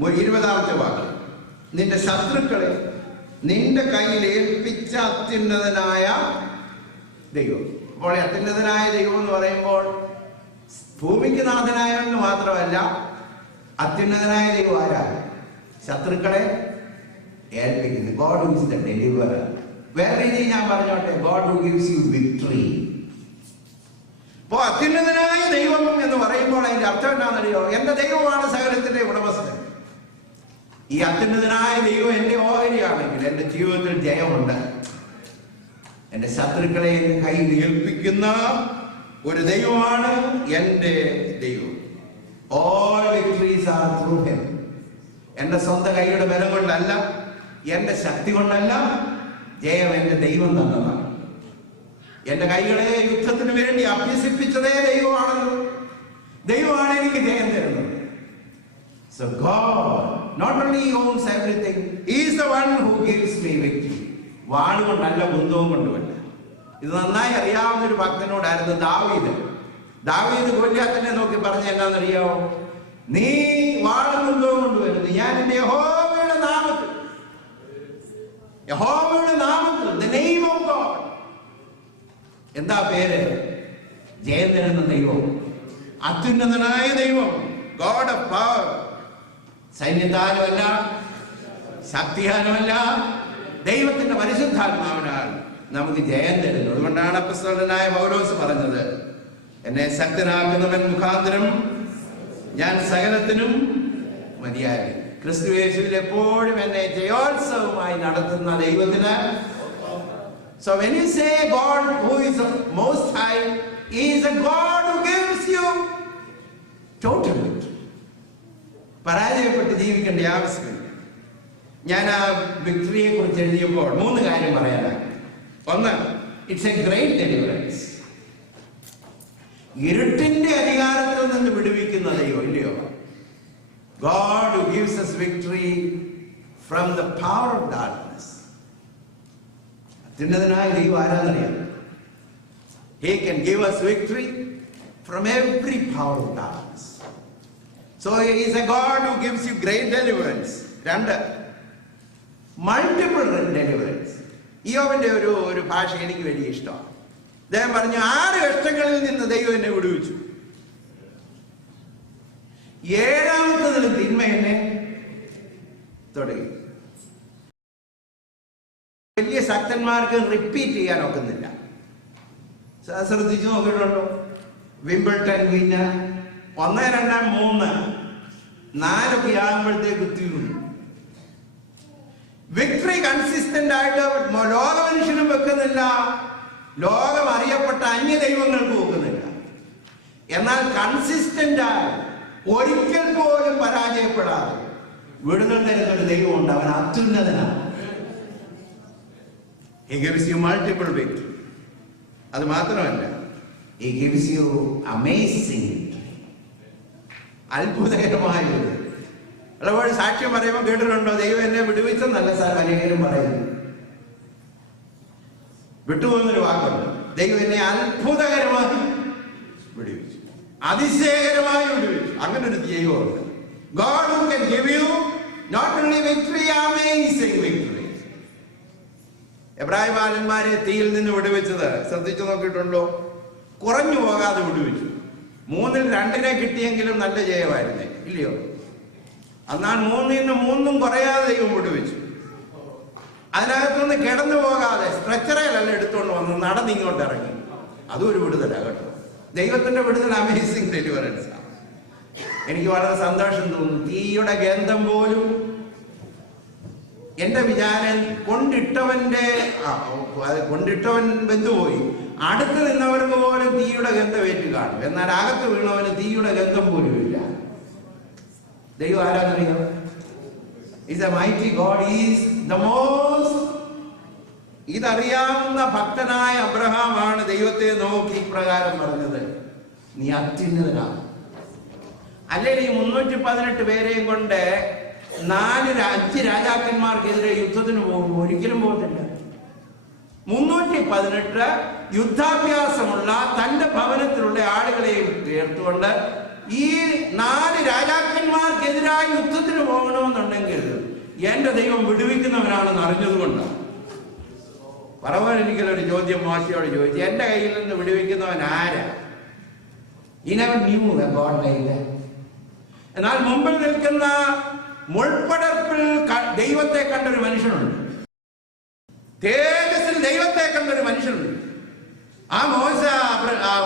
20ാമത്തെ വാക്യം, നിന്റെ ശത്രുക്കളെ നിന്റെ കയ്യിൽ ഏൽപ്പിച്ച അത്യുന്നതനായ ദൈവം. അപ്പോൾ അത്യുന്നതനായ ദൈവം എന്ന് പറയുമ്പോൾ ഭൂമിക്ക് നാഥനായെന്ന് മാത്രമല്ല, അത്യുന്നതനായ ദൈവം ആരാ? ശത്രുക്കളെ ഏൽപ്പിക്കുന്നു. God who is the deliverer. വേറെ രീതി ഞാൻ പറഞ്ഞോട്ടെ, God who gives you victory. അപ്പോ അത്യുന്നതനായ ദൈവം എന്ന് പറയുമ്പോൾ അതിന്റെ അർത്ഥം എന്താണെന്നറിയോ? എന്റെ ദൈവമാണ് സകലത്തിന്റെ ഉടമസ്ഥൻ. ഈ അത്യുന്നതനായ ദൈവം എന്റെ ഓഹരിയാണെങ്കിൽ എന്റെ ജീവിതത്തിൽ ജയമുണ്ട്. എന്റെ ശത്രുക്കളെ എന്റെ കയ്യിൽ ഏൽപ്പിക്കുന്ന ഒരു ദൈവമാണ് എന്റെ ദൈവം. All victories are through him. എന്റെ സ്വന്തം കൈയുടെ ബലം കൊണ്ടല്ല, എന്റെ ശക്തി കൊണ്ടല്ല, ജയം എന്റെ ദൈവം തന്നതാണ്. എന്റെ കൈകളെ യുദ്ധത്തിന് വേണ്ടി അഭ്യസിപ്പിച്ചതേ ദൈവമാണല്ലോ. ദൈവമാണ് എനിക്ക് ജയം തരുന്നത്. So God not only owns everything, He is the one who gives me victory. വാളുകൊണ്ടല്ല, കുന്തവും കൊണ്ടുമല്ല. ഇത് നന്നായി അറിയാവുന്ന ഒരു ഭക്തനോടായിരുന്നു ദാവീദ്. ദാവീദ് ഗോലിയാത്തിനെ നോക്കി പറഞ്ഞ എന്നാന്നറിയോ? നീ വാളും കുന്തവും കൊണ്ടുവരുന്നു, ഞാൻ എന്റെ യഹോവയുടെ നാമത്തിൽ, യഹോവയുടെ നാമത്തിൽ, the name of God. എന്താ പേര്? ജയം തരുന്ന ദൈവം, അത്യുന്നതനായ ദൈവം, God of power. സൈന്യത്താലുമല്ല, ശക്തിയാലുമല്ല, ദൈവത്തിന്റെ പരിശുദ്ധാത്മാവിനാൽ നമുക്ക് ജയം തരുന്നു. അതുകൊണ്ടാണ് അപ്പോസ്തലനായ പൗലോസ് പറഞ്ഞത്, എന്നെ ശക്തനാക്കുന്നവൻ മുഖാന്തരം ഞാൻ സകലത്തിനും മതിയായി. ക്രിസ്തുയേശുവിൽ എപ്പോഴും എന്നെ ജയോത്സവമായി നടത്തുന്ന ദൈവത്തിന്. So when you say God who is most high, He is a God who gives you total victory. പരാജയപ്പെട്ട് ജീവിക്കേണ്ട ആവശ്യമില്ല. ഞാൻ ആ വിക്ടറിയെ കുറിച്ച് എഴുതിയപ്പോൾ 3 കാര്യം പറയാനാണ്. 1, ഇറ്റ്സ് എ ഗ്രേറ്റ് ഡെലിവറൻസ്. ഇരുട്ടിന്റെ അധികാരത്തിൽ നിന്ന് വിടുവിക്കുന്ന ദൈവം, ഇല്ലയോ? God who gives us victory from the power of darkness. അത്യുന്നതനായ ദൈവം ആരാന്നറിയാം? He can give us victory from every power of darkness. So He is a God who gives you great deliverance. 2, multiple deliverance. യോബിന്റെ ഒരു ഭാഷ എനിക്ക് വലിയ ഇഷ്ടമാണ്. അദ്ദേഹം പറഞ്ഞു, 6 കഷ്ടങ്ങളിൽ നിന്ന് ദൈവം എന്നെ വിടുവിച്ചു, 7ാമത്തതിൽ തിന്മ എന്നെ തുടങ്ങി. വലിയ ശക്തന്മാർക്ക് റിപ്പീറ്റ് ചെയ്യാൻ ഒക്കുന്നില്ല. ശ്രദ്ധിച്ചു നോക്കിയിട്ടുണ്ടോ? വിംബിൾട്ടൺ വിന്നർ 1, 2, 3, 4 ആകുമ്പോഴത്തേക്ക് തീർന്നു. വിക്ടറി കൺസിസ്റ്റന്റ് ആയിട്ട് ലോക മനുഷ്യനും വെക്കുന്നില്ല, ലോകം അറിയപ്പെട്ട അന്യ ദൈവങ്ങൾക്ക് വെക്കുന്നില്ല. എന്നാൽ കൺസിസ്റ്റന്റ് ആയി ഒരിക്കൽ പോലും പരാജയപ്പെടാതെ വിടുതൽ തരുന്നൊരു ദൈവമുണ്ട്. അവൻ അത്യുന്നതനാണ്. He gives you multiple victory. അത് മാത്രമല്ല, He gives you amazing victory. അത്ഭുതകരമായ പലപ്പോഴും സാക്ഷ്യം പറയുമ്പോൾ കേട്ടിട്ടുണ്ടോ, ദൈവം എന്നെ വിടുവിച്ചെന്നല്ല സാർ അനേകരും പറയുന്നു. വിട്ടുപോകുന്നൊരു വാക്കുണ്ട്. ദൈവം എന്നെ അത്ഭുതകരമായി വിടുവിച്ചു, അതിശയകരമായി വിടുവിച്ചു. അങ്ങനെ ഒരു ദൈവമുണ്ട്. God who can give you not only victory, amazing victory. എബ്രായ ബാലന്മാരെ തീയിൽ നിന്ന് വിടുവിച്ചത് ശ്രദ്ധിച്ചു നോക്കിയിട്ടുണ്ടോ? കുറഞ്ഞു പോകാതെ വിടുവിച്ചു. 3-ൽ 2 കിട്ടിയെങ്കിലും നല്ല ജയമായിരുന്നേ, ഇല്ലയോ? എന്നാൽ 3-ൽ 3 കുറയാതെ ദൈവം വിടുവിച്ചു. അതിനകത്തുനിന്ന് കിടന്നു പോകാതെ സ്ട്രെച്ചറയിലല്ല എടുത്തുകൊണ്ട് വന്ന് നടന്നിങ്ങോട്ട് ഇറങ്ങി. അതും ഒരു വിടുതലാണ് കേട്ടോ. ദൈവത്തിന്റെ വിടുതൽ അമേസിംഗ് ഡെലിവറൻസ്. എനിക്ക് വളരെ സന്തോഷം തോന്നുന്നു. തീയുടെ ഗന്ധം പോലും എന്റെ വിചാരം കൊണ്ടിട്ടവൻ വെന്തുപോയി, അടുത്ത് നിന്നവർക്ക് പോലും തീയുടെ ഗന്ധം ഏറ്റു കാണും. എന്നാൽ അകത്ത് വീണവന് തീയുടെ ഗന്ധം പോലും ഇല്ല. ദൈവം ആരാധനയോ? Is a mighty God. Is the most. ഇതറിയാവുന്ന ഭക്തനായ അബ്രഹാമാണ് ദൈവത്തെ നോക്കി ഇപ്രകാരം പറഞ്ഞത്, നീ അത്യുന്നതനാണ്. അല്ലെങ്കിൽ ഈ 318 പേരെയും കൊണ്ട് 5 രാജാക്കന്മാർക്കെതിരെ യുദ്ധത്തിന് പോകും? ഒരിക്കലും പോകത്തില്ല. 318 യുദ്ധാഭ്യാസമുള്ള തന്റെ ഭവനത്തിലുള്ള ആളുകളെയും ചേർത്തുകൊണ്ട് ഈ 4 രാജാക്കന്മാർക്കെതിരായി യുദ്ധത്തിന് പോകണമെന്നുണ്ടെങ്കിൽ എന്റെ ദൈവം വിടുവിക്കുന്നവനാണെന്ന് അറിഞ്ഞതുകൊണ്ടാണ്. പറവാൻ എനിക്കൊരു ചോദ്യം മോശയോട് ചോദിച്ചു, എന്റെ കയ്യിൽ നിന്ന് വിടുവിക്കുന്നവൻ ആരാ? He never knew a God like that. എന്നാൽ മുമ്പിൽ നിൽക്കുന്ന മുൾപ്പടർപ്പിൽ ദൈവത്തെ കണ്ടൊരു മനുഷ്യനുണ്ട്, തേജസ്സിൽ ദൈവത്തെ കണ്ടൊരു മനുഷ്യനുണ്ട്. ആ മോശ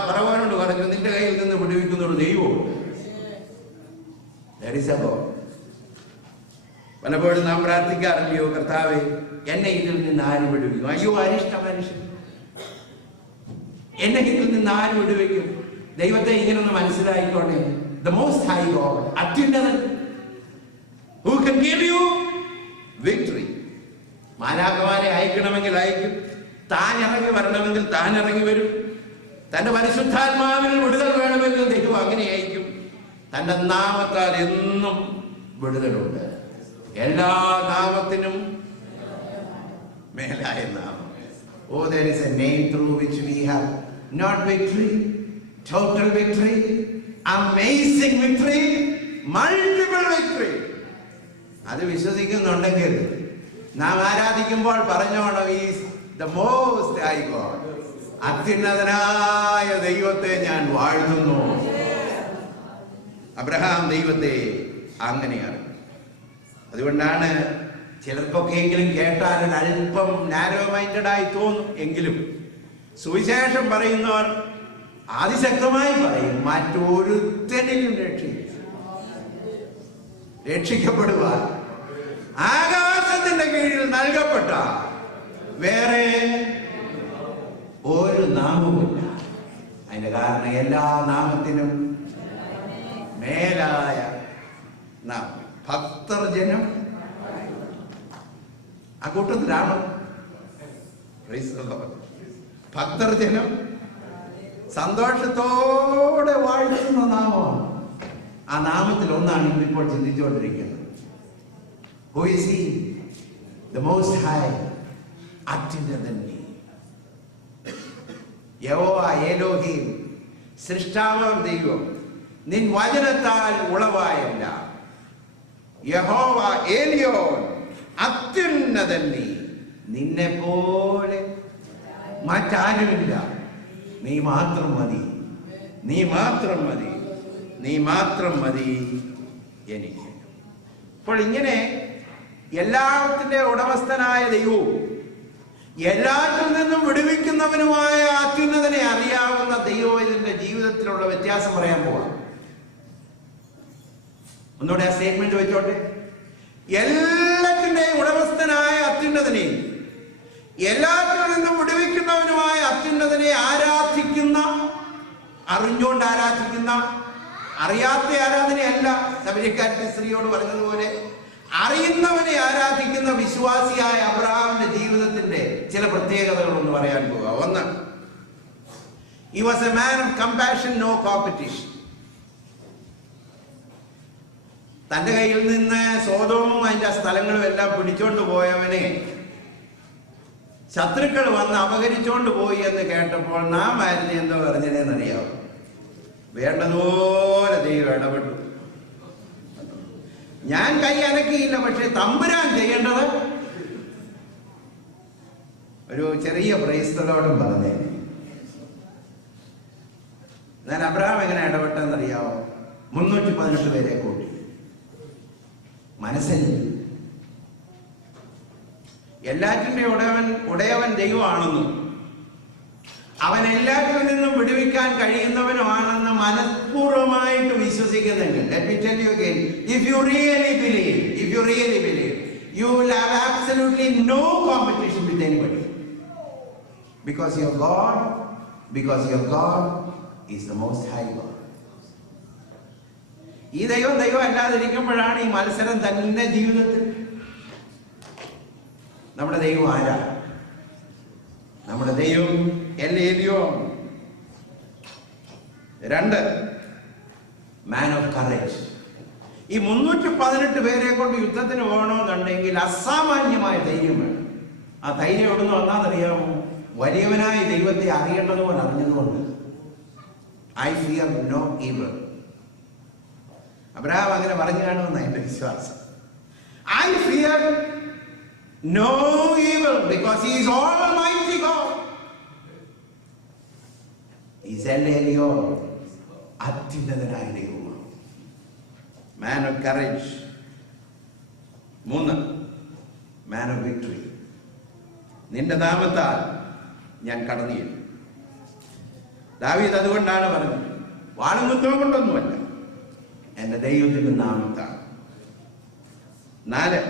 പറവാനോട് പറഞ്ഞു, നിന്റെ കയ്യിൽ നിന്ന് വിടുവിക്കുന്ന ഒരു ദൈവവും. പലപ്പോഴും നാം പ്രാർത്ഥിക്കാറില്ലയോ, കർത്താവേ എന്നെ ഇതിൽ നിന്ന് ആര് വിടുവിക്കും? അയ്യോ അരിഷ്ട മനുഷ്യൻ, എന്നെ ഇതിൽ നിന്ന് ആര് വിടുവിക്കും? ദൈവത്തെ ഇങ്ങനൊന്ന് മനസ്സിലായിക്കോട്ടെ. The most high God, അത്യുന്നതൻ, who can give you victory. മാലാഖമാരെ അയക്കണമെങ്കിൽ അയക്കും, താൻ ഇറങ്ങി വരണമെങ്കിൽ താൻ ഇറങ്ങി വരും. തന്റെ പരിശുദ്ധാത്മാവിൽ വിടുതൽ വേണമെങ്കിൽ ദൈവം അങ്ങനെ അയക്കും. തന്റെ നാമത്താൽ എന്നും വിടുതലുണ്ട്. എല്ലാ നാമത്തിനും മേലായ നാമം. Oh, there is a name through which we have not victory, total victory, amazing victory, multiple victory. അത് വിശ്വസിക്കുന്നുണ്ടെങ്കിൽ നാം ആരാധിക്കുമ്പോൾ പറഞ്ഞോണം, is the most high God. അത്യുന്നതനായ ദൈവത്തെ ഞാൻ വാഴ്ത്തുന്നു. അബ്രഹാം ദൈവത്തെ അങ്ങനെയാണ്. അതുകൊണ്ടാണ് ചിലർക്കൊക്കെയെങ്കിലും കേട്ടാൽ അല്പം നാരോ മൈൻഡഡ് ആയി തോന്നും. എങ്കിലും സുവിശേഷം പറയുന്നവർ അതിശക്തമായി പറയും, മറ്റൊരുത്തനിലും രക്ഷിക്കപ്പെടുവാൻ ആകാശത്തിന്റെ കീഴിൽ നൽകപ്പെട്ട വേറെ ഒരു നാമവുമില്ല. അതിന്റെ കാരണം എല്ലാ നാമത്തിനും മേലായ നാമം. ഭക്തർ ജനം ആ കൂട്ടത്തിലാണ്. ഭക്തർ ജനം സന്തോഷത്തോടെ വാഴ്ത്തുന്ന നാമമാണ്. ആ നാമത്തിൽ ഒന്നാണ് ഇന്നിപ്പോൾ ചിന്തിച്ചുകൊണ്ടിരിക്കുന്നത്. Who is he? The most high, അത്യുന്നതൻ. യഹോവ എലോഹീം, സൃഷ്ടാവാം ദൈവം, നിൻ വചനത്താൽ ഉളവായല്ല. യഹോവ ഏലിയോൻ, അത്യുന്നതൻ നീ, നിന്നെ പോലെ മറ്റാരുമില്ല. നീ മാത്രം മതി, നീ മാത്രം മതി, നീ മാത്രം മതി എനിക്ക്. അപ്പോൾ ഇങ്ങനെ എല്ലാത്തിന്റെ ഉടമസ്ഥനായ ദൈവവും എല്ലാറ്റിൽ നിന്നും വിടുവിക്കുന്നവനുമായ അത്യുന്നതനെ അറിയാവുന്ന ദൈവം ഇതിന്റെ ജീവിതത്തിലുള്ള വ്യത്യാസം പറയാൻ പോവാം. ഒന്നുകൂടെ ആ സ്റ്റേറ്റ്മെന്റ് വെച്ചോട്ടെ. എല്ലാറ്റിന്റെയും ഉടമസ്ഥനായ അത്യുന്നതനെയും എല്ലാറ്റിൽ നിന്നും വിടുവിക്കുന്നവനുമായ അത്യുന്നതനെ ആരാധിക്കുന്ന, അറിഞ്ഞുകൊണ്ട് ആരാധിക്കുന്ന, അറിയാത്ത ആരാധനയല്ല. ശബരിക്കാരത്തെ സ്ത്രീയോട് പറഞ്ഞതുപോലെ അറിയുന്നവനെ ആരാധിക്കുന്ന വിശ്വാസിയായ അബ്രഹാമിന്റെ ജീവിതത്തിന്റെ ചില പ്രത്യേകതകൾ ഒന്ന് പറയാൻ പോവുക. ഒന്ന്, he was a man of compassion, no competition. തൻ്റെ കയ്യിൽ നിന്ന് സോദോമും അതിൻ്റെ സ്ഥലങ്ങളും എല്ലാം പിടിച്ചോണ്ട് പോയവനെ ശത്രുക്കൾ വന്ന് അപഹരിച്ചോണ്ട് പോയി എന്ന് കേട്ടപ്പോൾ നാം ആയിരുന്നു എന്തോ പറഞ്ഞതിനെന്നറിയാവും, വേണ്ടതുപോലെ ദൈവം ഇടപെട്ടു. ഞാൻ കൈ അനക്കിയില്ല, പക്ഷെ തമ്പുരാൻ ചെയ്യേണ്ടത്. ഒരു ചെറിയ പ്രൈസ്തലോടും പറഞ്ഞേ. ഞാൻ അബ്രഹാം എങ്ങനെ ഇടപെട്ടെന്നറിയാവോ? 318 പേരെ കൂട്ടി. മനസ്സിൽ എല്ലാറ്റിൻ്റെ ഉടയവൻ ദൈവമാണെന്നും അവൻ എല്ലാറ്റിൽ നിന്നും വിടുവിക്കാൻ കഴിയുന്നവനുമാണെന്ന് മനഃപൂർവ്വമായിട്ട് വിശ്വസിക്കുന്നുണ്ട്. Let me tell you again, if you really believe, you will have absolutely no competition with anybody, because your God is the most high God. ഈ ദൈവം അല്ലാതിരിക്കുമ്പോഴാണ് ഈ മത്സരം തന്നെ ജീവിതത്തിൽ. നമ്മുടെ ദൈവം ആരാ? നമ്മുടെ ദൈവം എൽ എലിയോൻ. 2, man of courage. ഈ 318 പേരെ കൊണ്ട് യുദ്ധത്തിന് പോകണമെന്നുണ്ടെങ്കിൽ അസാമാന്യമായ ധൈര്യം വേണം. ആ ധൈര്യം എവിടെ നിന്ന് വന്നാന്നറിയാമോ? വലിയവനായ ദൈവത്തെ അറിയേണ്ടതുപോലെ അറിഞ്ഞതുകൊണ്ട്. I fear no evil. Abraham അങ്ങനെ പറഞ്ഞു കാണുമെന്ന എന്റെ വിശ്വാസം. I fear no evil because he is almighty God. He is El Elyon, അത്യുന്നതനായ ദൈവമാണ്. Man of courage. 3, man of victory. നിന്റെ നാമത്താൽ ഞാൻ കടന്നു ചെല്ലും. ദാവീദ് അതുകൊണ്ടാണ് പറഞ്ഞത്, വാളും കുന്തവും കൊണ്ടൊന്നുമല്ല, എന്റെ ദൈവത്തിന്റെ നാമത്താൽ. 4,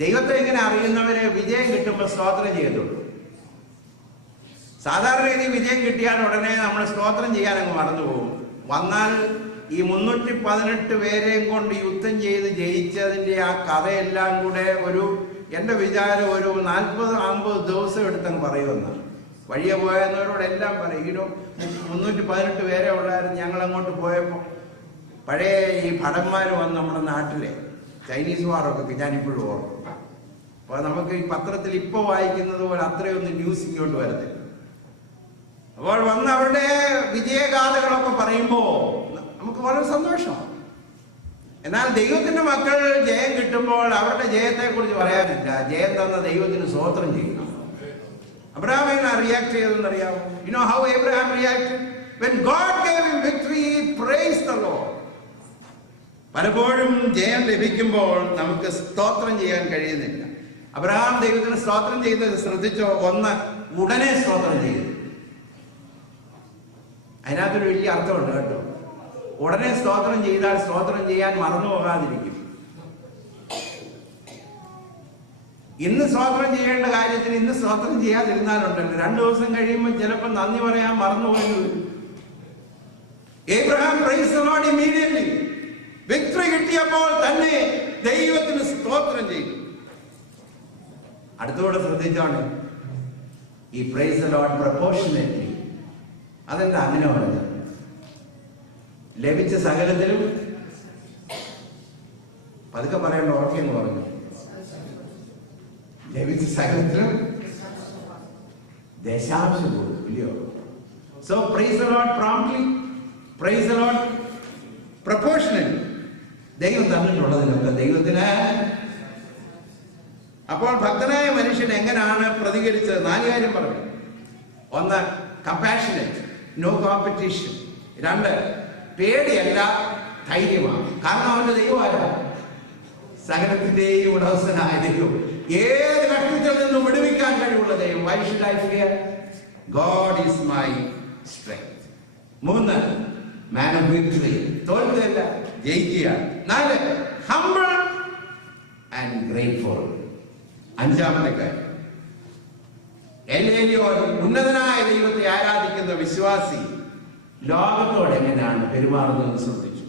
ദൈവത്തെ ഇങ്ങനെ അറിയുന്നവരെ വിജയം കിട്ടുമ്പോൾ സ്തോത്രം ചെയ്യത്തുള്ളൂ. സാധാരണ രീതി വിജയം കിട്ടിയാൽ ഉടനെ നമ്മൾ സ്തോത്രം ചെയ്യാൻ അങ്ങ് മറന്നുപോകും. വന്നാൽ ഈ 318 പേരെയും കൊണ്ട് യുദ്ധം ചെയ്ത് ജയിച്ചതിൻ്റെ ആ കഥയെല്ലാം കൂടെ എൻ്റെ വിചാരം ഒരു 40-50 ദിവസം എടുത്തങ്ങ് പറയുമെന്നാണ്. വഴിയെ പോയെന്നവരോടെല്ലാം പറയും, 318 പേരെ ഉള്ളായിരുന്നു ഞങ്ങളങ്ങോട്ട് പോയപ്പോൾ. പഴയ ഈ ഭടന്മാർ വന്ന് നമ്മുടെ നാട്ടിലെ ചൈനീസ് വാറൊക്കെ ഞാനിപ്പോഴും ഓർക്കും. അപ്പോൾ നമുക്ക് ഈ പത്രത്തിൽ ഇപ്പോൾ വായിക്കുന്നത് പോലെ അത്രയൊന്നും ന്യൂസ് ഇങ്ങോട്ട് വരത്തില്ല. അപ്പോൾ വന്ന് അവരുടെ വിജയഗാഥകളൊക്കെ പറയുമ്പോൾ നമുക്ക് വളരെ സന്തോഷമാണ്. എന്നാൽ ദൈവത്തിൻ്റെ മക്കൾ ജയം കിട്ടുമ്പോൾ അവരുടെ ജയത്തെക്കുറിച്ച് പറയാനില്ല. ജയം തന്ന ദൈവത്തിന് സ്തോത്രം ചെയ്യണം. അബ്രഹാം എങ്ങനെ react ചെയ്തെന്നറിയാമോ? You know how Abraham reacted? When God gave him victory, he praised the Lord. പലപ്പോഴും ജയം ലഭിക്കുമ്പോൾ നമുക്ക് സ്തോത്രം ചെയ്യാൻ കഴിയുന്നില്ല. അബ്രഹാം ദൈവത്തിന് സ്തോത്രം ചെയ്തത് ശ്രദ്ധിച്ചോ? 1, ഉടനെ സ്തോത്രം ചെയ്തു. അതിനകത്തൊരു വലിയ അർത്ഥമുണ്ട് കേട്ടോ. ഉടനെ സ്തോത്രം ചെയ്താൽ സ്തോത്രം ചെയ്യാൻ മറന്നു പോകാതിരിക്കും. ഇന്ന് സ്തോത്രം ചെയ്യേണ്ട കാര്യത്തിന് ഇന്ന് സ്തോത്രം ചെയ്യാതിരുന്നാലുണ്ടല്ലോ, 2 ദിവസം കഴിയുമ്പോൾ ചിലപ്പോൾ നന്ദി പറയാൻ മറന്നുപോയെന്ന് വരും. Abraham praised the Lord immediately. Victory കിട്ടിയപ്പോൾ തന്നെ ദൈവത്തിന് സ്തോത്രം ചെയ്തു. അടുത്തോടെ ശ്രദ്ധിച്ചോണ്ട്, ഈ പ്രൈസ് ദി ലോർഡ് പ്രൊപ്പോർഷനേറ്റ്ലി. അതെന്താ അങ്ങനെ പറഞ്ഞത്? ലഭിച്ച സകലത്തിലും, പതുക്കെ പറയേണ്ട, ഓർക്കെന്ന് പറഞ്ഞു, ലഭിച്ച സകലത്തിലും ദശാംശം കൊടുക്കും, ഇല്ലയോ? So praise the Lord promptly, praise the Lord proportionately. ദൈവം തന്നിട്ടുള്ളതിനൊക്കെ ദൈവത്തിന്. അപ്പോൾ ഭക്തനായ മനുഷ്യൻ എങ്ങനെയാണ് പ്രതികരിച്ചത്? 4 കാര്യം പറഞ്ഞു. 1, കമ്പാഷനേറ്റ്, നോ കോമ്പറ്റീഷൻ. 2, പേടിയല്ല, ധൈര്യമാണ്. കാരണം അവന്റെ ദൈവമല്ല, സകലത്തിന്റെയും ഉടമസ്ഥനായ ദൈവം, ഏത് കഷ്ടത്തിൽ നിന്നും വിടുവിക്കാൻ കഴിവുള്ള ദൈവം. Why should I fear? God is my strength. 3, man of victory. തോൽക്കുകയല്ല, ജയിക്കുക. 4, humble and grateful. 5-ാമത്തെ കാര്യം, എൽ എലിയോൻ, ഉന്നതനായ ദൈവത്തെ ആരാധിക്കുന്ന വിശ്വാസി ലോകത്തോട് എങ്ങനെയാണ് പെരുമാറുന്നത് ശ്രദ്ധിച്ചു.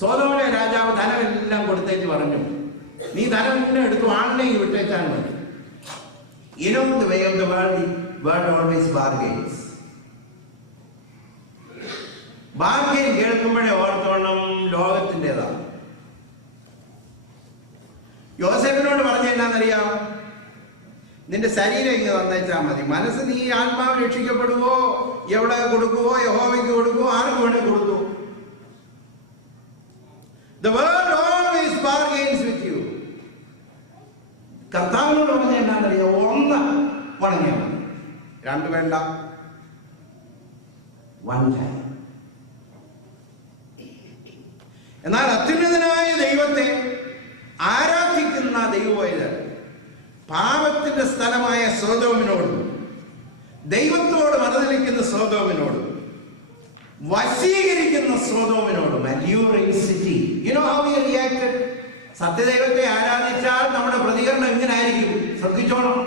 സോദോമിലെ രാജാവ് ധനമെല്ലാം കൊടുത്തേച്ച് പറഞ്ഞു, നീ ധനം മുന്നേ എടുത്തു ആളിനെയും വിട്ടേച്ചാൽ മതി. You know the way of the world always bargains. Bargain കേൾക്കുമ്പോഴേ ഓർത്തോണം ലോകത്തിൻ്റെതാണ്. യോസേഫിനോട് പറഞ്ഞ എന്നാന്നറിയാം, നിന്റെ ശരീരം ഇങ്ങ് തന്നേച്ചാൽ മതി, മനസ്സ് നീ ആത്മാവ് രക്ഷിക്കപ്പെടുവോ, എവിടെ കൊടുക്കുവോ, യഹോവയ്ക്ക് കൊടുക്കുവോ, ആർക്ക് വേണേ കൊടുക്കൂ. The world always bargains with you. കർത്താവിനോട് പറഞ്ഞ എന്നാന്നറിയാം, ഒന്ന് വണങ്ങിയാൽ മതി, രണ്ട് വേണ്ട, one time. എന്നാൽ അത്യുന്നതനായ ദൈവത്തെ ആരാധിക്കുന്ന ദൈവവേദൻ പാപത്തിന്റെ സ്ഥലമായ സൊദോമിനോടും ദൈവത്തോട് മറുതലിക്കുന്ന സൊദോമിനോടും വശീകരിക്കുന്ന സൊദോമിനോടും, alluring city. You know how he reacted? സത്യദൈവത്തെ ആരാധിച്ചാൽ നമ്മുടെ പ്രതികരണം എങ്ങനെ ആയിരിക്കും? ശ്രദ്ധിച്ചോണം.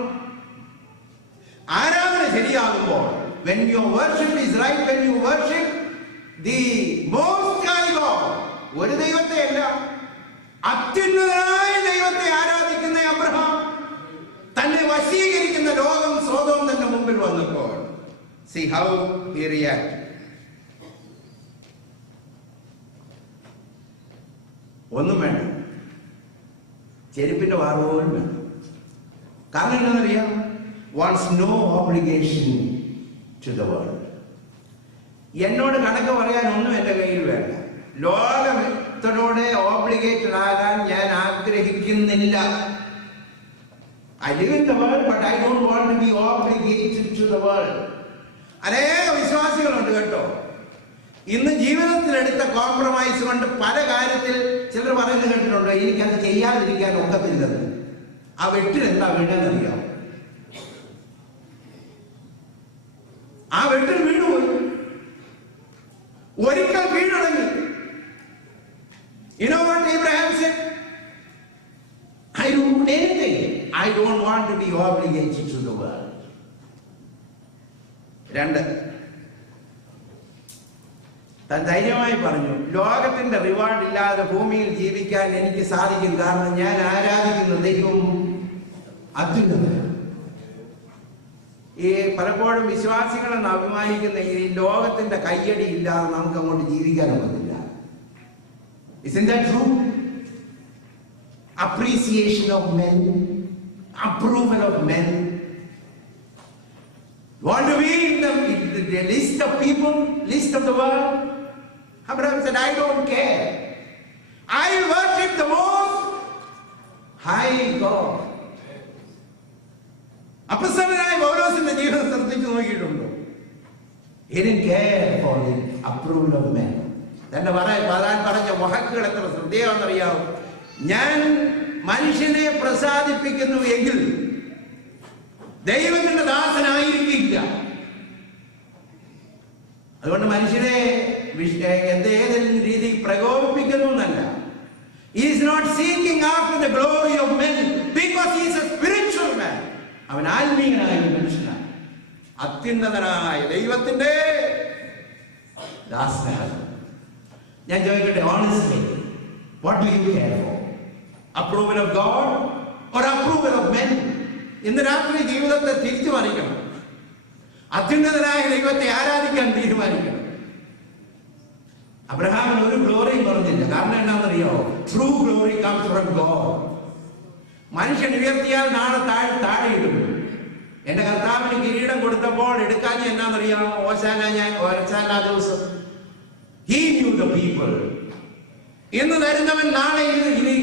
ആരാധന ശരിയാകുമ്പോൾ, when your worship is right, when you worship the most high God, ഒരു ദൈവത്തെ അല്ല, അത്യുന്നതനായ ദൈവത്തെ ആരാധിക്കുന്ന അബ്രഹാം തന്നെ വശീകരിക്കുന്ന ലോകം സൊദോം തന്റെ മുമ്പിൽ വന്നപ്പോൾ, see how he reacted. ഒന്നും വേണ്ട, ചെരുപ്പിന്റെ വാറ് പോലും വേണ്ട. കാരണം എന്താണെന്നറിയാം? wants no obligation to the world. എന്നോട് കണക്ക് പറയാൻ ഒന്നും എൻ്റെ കയ്യിൽ വേണ്ട. ലോകത്തോടെ ഓബ്ലിഗേറ്റഡ് ആകാൻ ഞാൻ ആഗ്രഹിക്കുന്നില്ല. I live in the world, but I don't want to be obligated to the world. അനേക വിശ്വാസികളുണ്ട് കേട്ടോ, ഇന്ന് ജീവിതത്തിലെടുത്ത കോംപ്രമൈസ് കൊണ്ട് പല കാര്യത്തിൽ ചിലർ പറയുന്നത് കേട്ടിട്ടുണ്ട്, എനിക്കത് ചെയ്യാതിരിക്കാൻ ഒക്കത്തില്ലെന്ന്. ആ വെട്ടിൽ എന്താ വീണെന്നറിയാം? ആ വെട്ടിൽ വീണുപോയി, ഒരിക്കൽ കീഴടങ്ങി. You know what Abraham said? I don't do anything. I don't want to be obligated to the world. രണ്ട്, താൻ ധൈര്യമായി പറഞ്ഞു, ലോകത്തിന്റെ റിവാർഡ് ഇല്ലാതെ ഭൂമിയിൽ ജീവിക്കാൻ എനിക്ക് സാധിക്കും, കാരണം ഞാൻ ആരാധിക്കുന്ന ദൈവം അത്യുന്നതനാണ്. ഈ പലപ്പോഴും വിശ്വാസികളെന്ന് അഭിമാനിക്കുന്ന ഈ ലോകത്തിന്റെ കയ്യടി ഇല്ലാതെ നമുക്ക് അങ്ങോട്ട് ജീവിക്കാൻ ഒക്കത്തില്ല. Isn't that true? Appreciation of men, approval of men. Want to be in the list of people, list of the world? Abraham said, I don't care. I worship the most high God. അപ്പസ്തലനായ പൗലോസിന്റെ ജീവിതം ശ്രദ്ധിച്ചു നോക്കിയിട്ടുണ്ടോ? He didn't care for the approval of men. തന്നെ പറഞ്ഞ വാക്കുകൾ എത്ര ശ്രദ്ധേയമാണെന്നറിയാവും. ഞാൻ മനുഷ്യനെ പ്രസാദിപ്പിക്കുന്നു എങ്കിൽ ദൈവത്തിന്റെ ദാസനായിരിക്കില്ല. അതുകൊണ്ട് മനുഷ്യനെ ഏതെങ്കിലും രീതി പ്രകോപിപ്പിക്കുന്നു എന്നല്ല. He is not seeking after the glory of men because he is a spiritual man. അവൻ ആത്മീയനായ മനുഷ്യനാണ്, അത്യുന്നതനായ ദൈവത്തിന്റെ ദാസനാണ്. ഞാൻ ചോദിക്കട്ടെ, honestly, what do you care for? Approval of God or approval of men? ഇന്ന് രാത്രി ജീവിതത്തെ തിരിച്ചു മറിക്കണം. അത്യുന്നതനായ ദൈവത്തെ ആരാധിക്കാൻ തീരുമാനിക്കണം. അബ്രഹാമിന് ഒരു ഗ്ലോറിയും പറഞ്ഞില്ല. കാരണം എന്താണെന്നറിയോ? True glory comes from God. മനുഷ്യൻ ഉയർത്തിയാൽ നാളെ താഴെയിടും. എന്റെ കർത്താവിന് കിരീടം കൊടുത്തപ്പോൾ എടുക്കാൻ എന്നാന്നറിയാമോ? ഓശാന ദിവസം he knew the people. ഇന്ന് തരുന്നവൻ നാളെ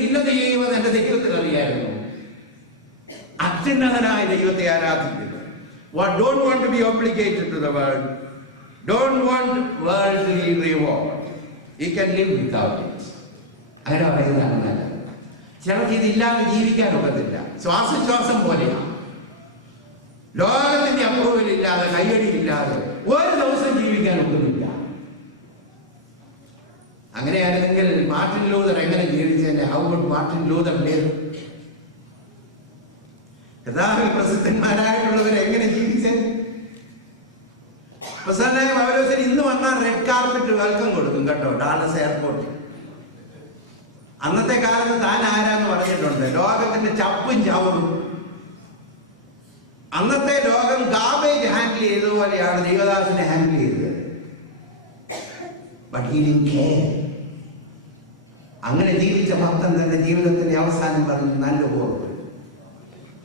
ഇന്നത് ചെയ്യുമെന്ന് എന്റെ ദൈവത്തിൽ അറിയായിരുന്നു. അത്യുന്നതനായ ദൈവത്തെ ആരാധിക്കുന്നു. Don't want to be obligated to the world. Don't want worldly reward. He can live without it. അങ്ങനെ പറയുന്നതാണ്. ചിലർക്ക് ഇതില്ലാതെ ജീവിക്കാൻ ഒക്കത്തില്ല. ശ്വാസശ്വാസം പോലെയാണ്. ലോകത്തിന്റെ അപ്രൂവൽ ഇല്ലാതെ, കയ്യടി ഇല്ലാതെ ഒരു ദിവസം ജീവിക്കാൻ ഒക്കുന്നില്ല. അങ്ങനെയാണെങ്കിൽ മാർട്ടിൻ ലൂതർ എങ്ങനെ ജീവിച്ചതിന്റെ? How would Martin Luther live? യഥാർത്ഥ പ്രസിദ്ധന്മാരായിട്ടുള്ളവർ എങ്ങനെ ജീവിച്ചത്? പ്രസിദ്ധനായ പൗലോസിന് ഇന്ന് വന്നാൽ റെഡ് കാർപ്പറ്റ് വെൽക്കം കൊടുക്കും കേട്ടോ, ഡാലസ് എയർപോർട്ടിൽ. അന്നത്തെ കാലത്ത് താൻ ആരാന്ന് പറഞ്ഞിട്ടുണ്ട്, ലോകത്തിന്റെ ചപ്പും ചവറും. അന്നത്തെ ലോകം ഗാർബേജ് ഹാൻഡിൽ ചെയ്തതുപോലെയാണ് ദൈവദാസനെ ഹാൻഡിൽ ചെയ്തത്. but he didn't care. അങ്ങനെ ജീവിച്ച ഭക്തൻ തന്റെ ജീവിതത്തിന്റെ അവസാനം പറഞ്ഞു, നല്ല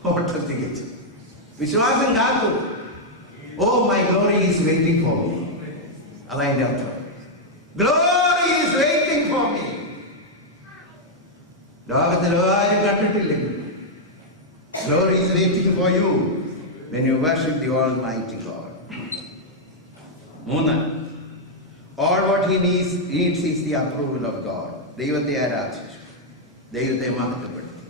ഓട്ടം തികച്ചു, വിശ്വാസം കാത്തു. Oh my glory is waiting for me. അതതിന്റെ അർത്ഥം. Glory is waiting for me. ലോകത്തിൽ ആരും കണ്ടിട്ടില്ലെങ്കിൽ glory is waiting for you when you worship the Almighty God. 3, all what he needs is the approval of God. ദൈവത്തെ ആരാധിച്ചു, ദൈവത്തെ മഹത്വപ്പെടുത്തി.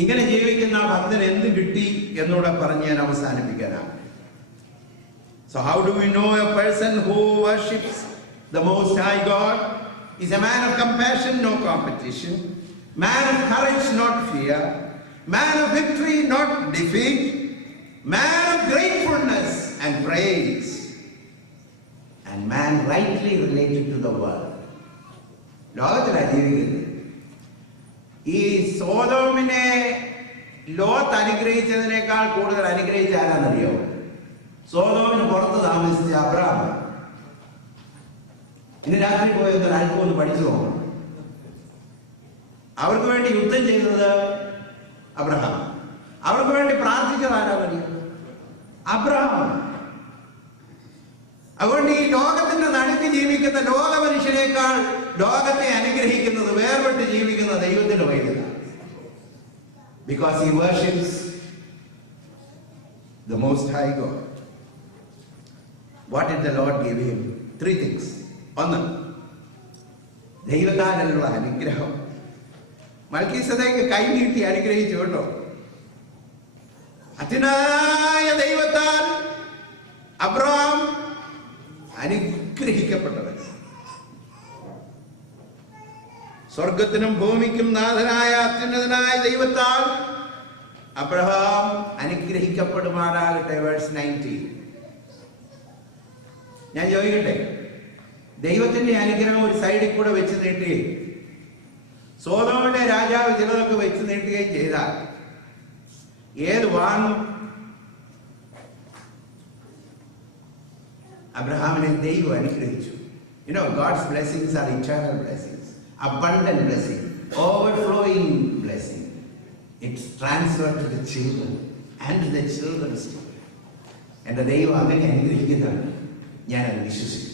ഇങ്ങനെ ജീവിക്കുന്ന ഭക്തന് എന്ത് കിട്ടി എന്നൂടെ പറഞ്ഞ് ഞാൻ അവസാനിപ്പിക്കാനാണ്. So how do we know a person who worships the Most High God is a man of compassion, no competition, man of courage, not fear, man of victory, not defeat, man of gratefulness and praise, and man rightly related to the world. ലോകത്തിലാണ് ജീവിക്കുന്നത്. ഈ സോദോമിനെ Lot അനുഗ്രഹിച്ചതിനേക്കാൾ കൂടുതൽ അനുഗ്രഹിച്ച ആരാന്നറിയോ? സോദോമിന് പുറത്ത് താമസിച്ച Abraham. ഇന്ന് രാത്രി പോയൊന്ന് അല്പമൊന്ന് പഠിച്ചു നോക്കണം. അവർക്ക് വേണ്ടി യുദ്ധം ചെയ്തത് അബ്രഹാം. അവർക്ക് വേണ്ടി പ്രാർത്ഥിച്ചത് ആരാന്നറിയോ? അബ്രഹാം. അതുകൊണ്ട് ഈ ലോകത്തിന്റെ നടുക്ക് ജീവിക്കുന്ന ലോക മനുഷ്യനേക്കാൾ ലോകത്തെ അനുഗ്രഹിക്കുന്നത്, വേർപെട്ട് ജീവിക്കുന്ന ദൈവത്തിന്റെ വൈദ്യുത. Because he worships the Most High God. What did the Lord give him? 3 things. 1, ദൈവത്താലുള്ള അനുഗ്രഹം. മൽക്കീസേദെക്ക് കൈ നീട്ടി അനുഗ്രഹിച്ചു കേട്ടോ. അത്യുന്നതനായ ദൈവത്താൽ അബ്രഹാം അനുഗ്രഹിക്കപ്പെട്ടവൻ. സ്വർഗത്തിനും ഭൂമിക്കും നാഥനായ അത്യുന്നതനായ ദൈവത്താൽ അബ്രഹാം അനുഗ്രഹിക്കപ്പെടുമാറാകട്ടെ. വേഴ്സ് 19. ഞാൻ ചോദിക്കട്ടെ, ദൈവത്തിന്റെ അനുഗ്രഹം ഒരു സൈഡിൽ കൂടെ വെച്ച് നീട്ടുകയും സോദോമിന്റെ രാജാവ് ചിലതൊക്കെ വെച്ച് നീട്ടുകയും ചെയ്താൽ ഏത് വാങ്ങും? അബ്രഹാമിനെ ദൈവം അനുഗ്രഹിച്ചു. You know, God's blessings are eternal blessings, abundant blessing, overflowing blessing. It's transferred to the children and to the children's children. എന്റെ ദൈവം അങ്ങനെ അനുഗ്രഹിക്കുന്നതാണ്. ഞാനത് വിശ്വസിച്ചു.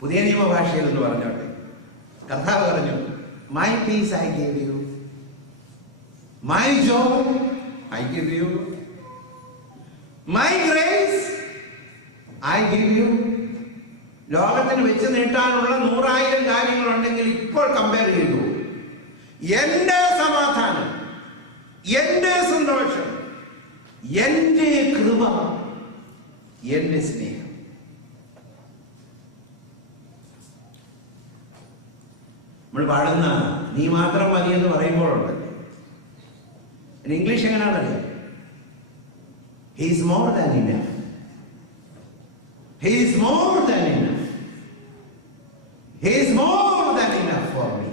പുതിയ നിയമഭാഷയിൽ എന്ന് പറഞ്ഞോട്ടെ, കർത്താവ് പറഞ്ഞു, my piece I give you, my Joy I give you, my grace I give you. ലോകത്തിന് വെച്ച് നീട്ടാനുള്ള 100,000 കാര്യങ്ങളുണ്ടെങ്കിൽ ഇപ്പോൾ കമ്പയർ ചെയ്തു, എന്റെ സമാധാനം, എന്റെ സന്തോഷം, എന്റെ കൃപ, എന്റെ സ്നേഹം. നമ്മൾ പാടുന്ന നീ മാത്രം മതി എന്ന് പറയുമ്പോഴുണ്ടല്ലോ, English എങ്ങനെയാണറിയാം? He is more than enough. He is more than enough. He is more than enough for me.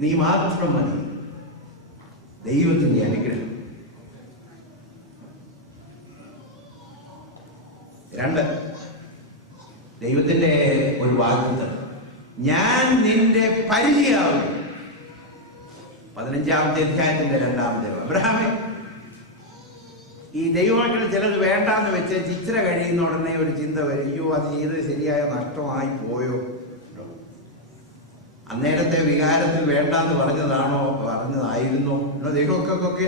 നീ മാത്രം മതി. ദൈവത്തിന്റെ അനുഗ്രഹം. 2, ദൈവത്തിന്റെ ഒരു വാഗ്ദത്തം, ഞാൻ നിന്റെ പരിചയാവും. 15-ാമത്തെ അധ്യായത്തിന്റെ 2-ാമത്തെ. അബ്രഹാമേ, ഈ ദൈവമക്കൾ ചിലത് വേണ്ടാന്ന് വെച്ച് ചിത്ര കഴിയുന്ന ഉടനെ ഒരു ചിന്ത വരും, അയ്യോ അത് ചെയ്ത് ശരിയായ നഷ്ടമായി പോയോ. അന്നേരത്തെ വികാരത്തിൽ വേണ്ടാന്ന് പറഞ്ഞതായിരുന്നോ? ദൈവമക്കൾക്കൊക്കെ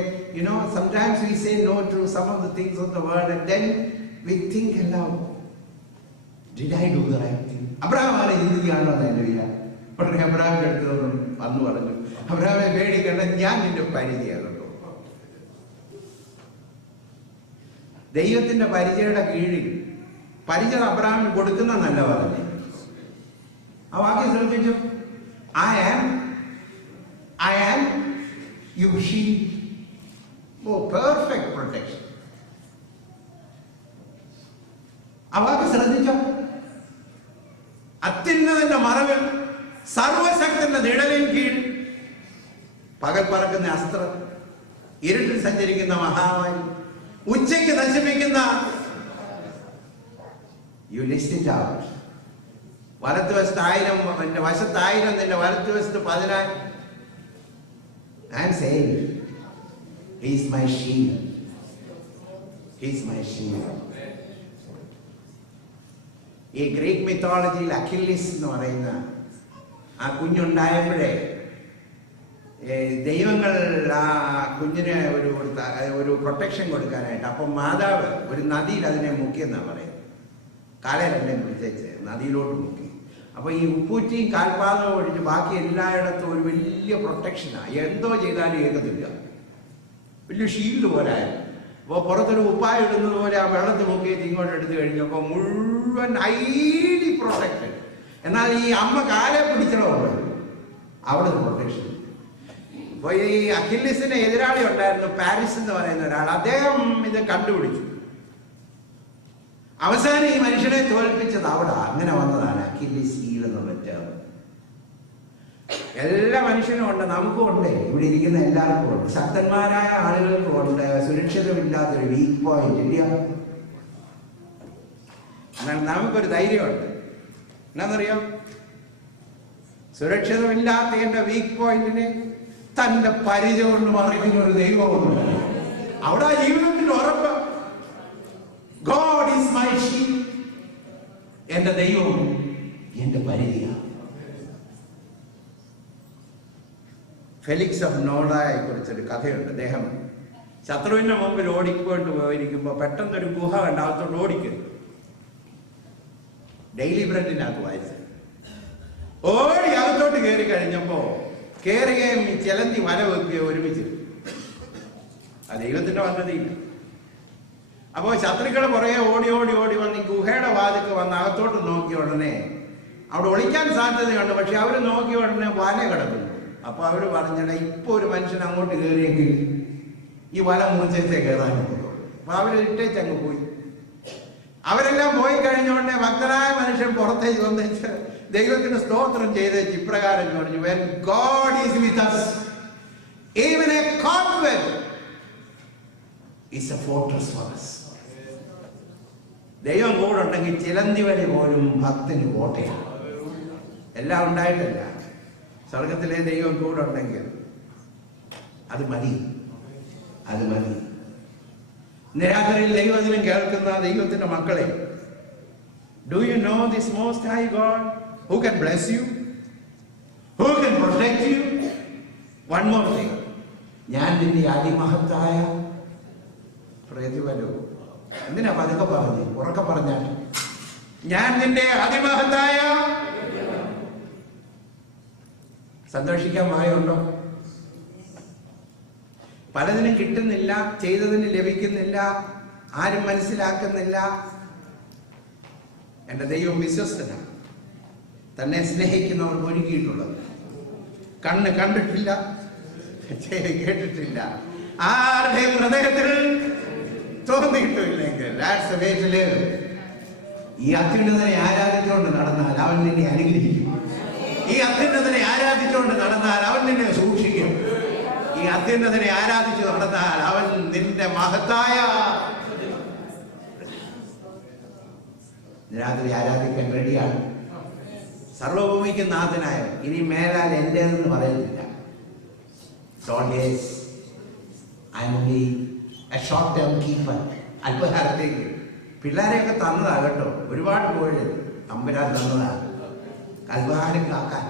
sometimes we say no to some of the things of the world and then we think aloud, did I do the right thing? Abraham ആരെ ചിന്തിക്കുകയാണോ എന്റെ വിചാരം. ഉടനെ അബ്രഹാമിന്റെ അടുത്ത് വന്നു പറഞ്ഞു, അബ്രഹാമെ പേടിക്കണ്ട, ഞാൻ നിന്റെ പരിചയാകട്ടോ. ദൈവത്തിന്റെ പരിചയയുടെ കീഴിൽ പരിചയം അബ്രഹാമിന് കൊടുക്കുന്ന നല്ല പറഞ്ഞേ. ആ വാക്യം ശ്രദ്ധിച്ചു, I am you shield. Oh, perfect protection. ആ വാക്യം ശ്രദ്ധിച്ചോ? അത്യുന്നതന്റെ മറവിൽ, സർവശക്തന്റെ നിഴലിൻ കീഴിൽ, പകൽ പറക്കുന്ന അസ്ത്രം, ഇരുട്ടിൽ സഞ്ചരിക്കുന്ന മഹാമാരി, ഉച്ചയ്ക്ക് നശിപ്പിക്കുന്ന You list it out. വലത്തുവശത്ത് 1000, എൻ്റെ വശത്ത് 1000, നിന്റെ വലത്തുവശത്ത് 10,000. I am saying, He is my shield. He is my shield. ഈ ഗ്രീക്ക് മിത്തോളജിയിൽ അഖില്ലിസ് എന്ന് പറയുന്ന ആ കുഞ്ഞുണ്ടായപ്പോഴേ ദൈവങ്ങൾ ആ കുഞ്ഞിന് ഒരു പ്രൊട്ടക്ഷൻ കൊടുക്കാനായിട്ട്, അപ്പം മാതാവ് ഒരു നദിയിൽ അതിനെ മുക്കിയെന്നാണ് പറയുന്നത്. കാലരണ്ടേ പിടിച്ചേച്ച് നദിയിലോട്ട് മുക്കി. അപ്പോൾ ഈ ഉപ്പൂറ്റിയും കാൽപാദവും ഒഴിച്ച് ബാക്കി എല്ലായിടത്തും ഒരു വലിയ പ്രൊട്ടക്ഷനാണ്. എന്തോ ചെയ്താലും ഏകത്തില്ല, വലിയ ഷീൽഡ് പോലായിരുന്നു. അപ്പോൾ പുറത്തൊരു ഉപ്പായ ഇടുന്നത് പോലെ ആ വെള്ളത്തിൽ മുക്കിയിട്ട് ഇങ്ങോട്ട് എടുത്തു കഴിഞ്ഞപ്പോൾ മുഴുവൻ ഹൈലി പ്രൊട്ടക്റ്റഡ്. എന്നാൽ ഈ അമ്മ കാലെ പിടിച്ചിടമുണ്ട്, അവിടെ പ്രൊട്ടക്ഷൻ. അപ്പോൾ ഈ അഖില്ലിസിന് എതിരാളി ഉണ്ടായിരുന്നു, പാരിസ് എന്ന് പറയുന്ന ഒരാൾ. അദ്ദേഹം ഇത് കണ്ടുപിടിച്ചു. അവസാനം ഈ മനുഷ്യനെ തോൽപ്പിച്ചത് അവിടെ. അങ്ങനെ വന്നതാണ് അഖില്ലിസ് ഹീൽ എന്ന് പറ്റുക. എല്ലാ മനുഷ്യനും ഉണ്ട്, നമുക്കും ഉണ്ട്, ഇവിടെ ഇരിക്കുന്ന എല്ലാവർക്കും ഉണ്ട്. ശക്തന്മാരായ ആളുകൾക്കും ഉണ്ട് സുരക്ഷിതമില്ലാത്തൊരു വീക്ക് പോയിന്റ്, ഇല്ല? എന്നാൽ നമുക്കൊരു ധൈര്യമുണ്ട്. എന്നാന്നറിയാം, സുരക്ഷിതമില്ലാത്ത എന്റെ വീക്ക് പോയിന്റിനെ തന്റെ പരിചയം കൊണ്ട് മറിക്കുന്ന ഒരു ദൈവമുണ്ട്. അവിടെ ആ ജീവിതത്തിന്റെ ഉറപ്പ്. God is my shield. എന്റെ ദൈവം എന്റെ പരിചയം. ഫെലിക്സ് ഓഫ് നോളയെ കുറിച്ചൊരു കഥയുണ്ട്. അദ്ദേഹം ശത്രുവിന്റെ മുമ്പിൽ ഓടിക്കൊണ്ട് പോയിരിക്കുമ്പോൾ പെട്ടെന്നൊരു ഗുഹ കണ്ട് അകത്തോട്ട് ഓടിക്കുന്നു. ഡെയിലി ബ്രെഡിനകത്ത് വായിച്ച് ഓടി അകത്തോട്ട് കയറി കഴിഞ്ഞപ്പോ കയറുകയും ചിലന്തി വല വെക്കുകയോ ഒരുമിച്ച്. ആ ദൈവത്തിന്റെ പദ്ധതിയില്ല. അപ്പോൾ ശത്രുക്കളെ പുറകെ ഓടി ഓടി ഓടി വന്ന് ഈ ഗുഹയുടെ വാതിക്ക് വന്ന് അകത്തോട്ട് നോക്കിയ ഉടനെ അവിടെ ഒളിക്കാൻ സാധ്യതയുണ്ട്. പക്ഷെ അവർ നോക്കിയ ഉടനെ വല കിടക്കുന്നു. അപ്പൊ അവര് പറഞ്ഞിട ഇപ്പൊ ഒരു മനുഷ്യൻ അങ്ങോട്ട് കയറിയെങ്കിൽ ഈ വല മൂർച്ചത്തെ കയറാൻ. അപ്പൊ അവര് ഇട്ടേച്ചങ്ങ് പോയി. അവരെല്ലാം പോയി കഴിഞ്ഞോണ്ടേ ഭക്തനായ മനുഷ്യൻ പുറത്തേക്ക് വന്നിട്ട് ദൈവത്തിന് സ്തോത്രം ചെയ്ത് ഇപ്രകാരം പറഞ്ഞു, when God is with us, even a cobweb is a fortress for us. ദൈവം കൂടെ ഉണ്ടെങ്കിൽ ചിലന്തി വഴി പോലും ഭക്തന് കോട്ടയാണ്. എല്ലാം ഉണ്ടായിട്ടല്ല, സ്വർഗത്തിലെ ദൈവം കൂടെ ഉണ്ടെങ്കിൽ അത് മതി, അത് മതി. ഇന്ന് രാത്രിയിൽ ദൈവത്തിനും കേൾക്കുന്ന ദൈവത്തിന്റെ മക്കളെ, do you know this most high God who can bless you, who can protect you? One more thing, ഞാൻ നിന്റെ അതിമഹത്തായ പ്രതിഫലവും. എന്തിനാ പതുക്കെ പറഞ്ഞു, ഉറക്കെ പറഞ്ഞാൽ ഞാൻ നിന്റെ അതിമഹത്തായ. സന്തോഷിക്കാൻ വായുണ്ടോ? പലതിനും കിട്ടുന്നില്ല, ചെയ്തതിന് ലഭിക്കുന്നില്ല, ആരും മനസ്സിലാക്കുന്നില്ല. എന്റെ ദൈവം വിശ്വസ്തനാണ്. തന്നെ സ്നേഹിക്കുന്നവർക്ക് ഒരുക്കിയിട്ടുള്ളത്. കണ്ണ് കണ്ടിട്ടില്ല, ചെവി കേട്ടിട്ടില്ല, ആരുടെയും ഹൃദയത്തിൽ തോന്നിയിട്ടില്ലെങ്കിൽ. That's the way to live. ഈ അത്യുന്നതനെ ആരാധിച്ചുകൊണ്ട് നടന്നാൽ അവൻ നിന്നെ അനുഗ്രഹിക്കും. ഈ അത്യുന്നതനെ ആരാധിച്ചുകൊണ്ട് നടന്നാൽ അവൻ നിന്നെ സൂക്ഷിക്കും. ഈ അത്യുന്നതനെ ആരാധിച്ചു നടന്നാൽ അവൻ നിന്റെ മഹത്തായ. രാത്രി ആരാധിക്കാൻ റെഡിയാണ്. സർവഭൂമിക്ക് നാഥനായ, ഇനി മേലാൽ എന്റേതെന്ന് പറയുന്നില്ല. Short term keeper. അല്പകാലത്തേക്ക് പിള്ളേരെയൊക്കെ തന്നതാ കേട്ടോ, ഒരുപാട് പോയത് തമ്പുരാൻ തന്നതാണ്. അല്പകാലം കാക്കാൻ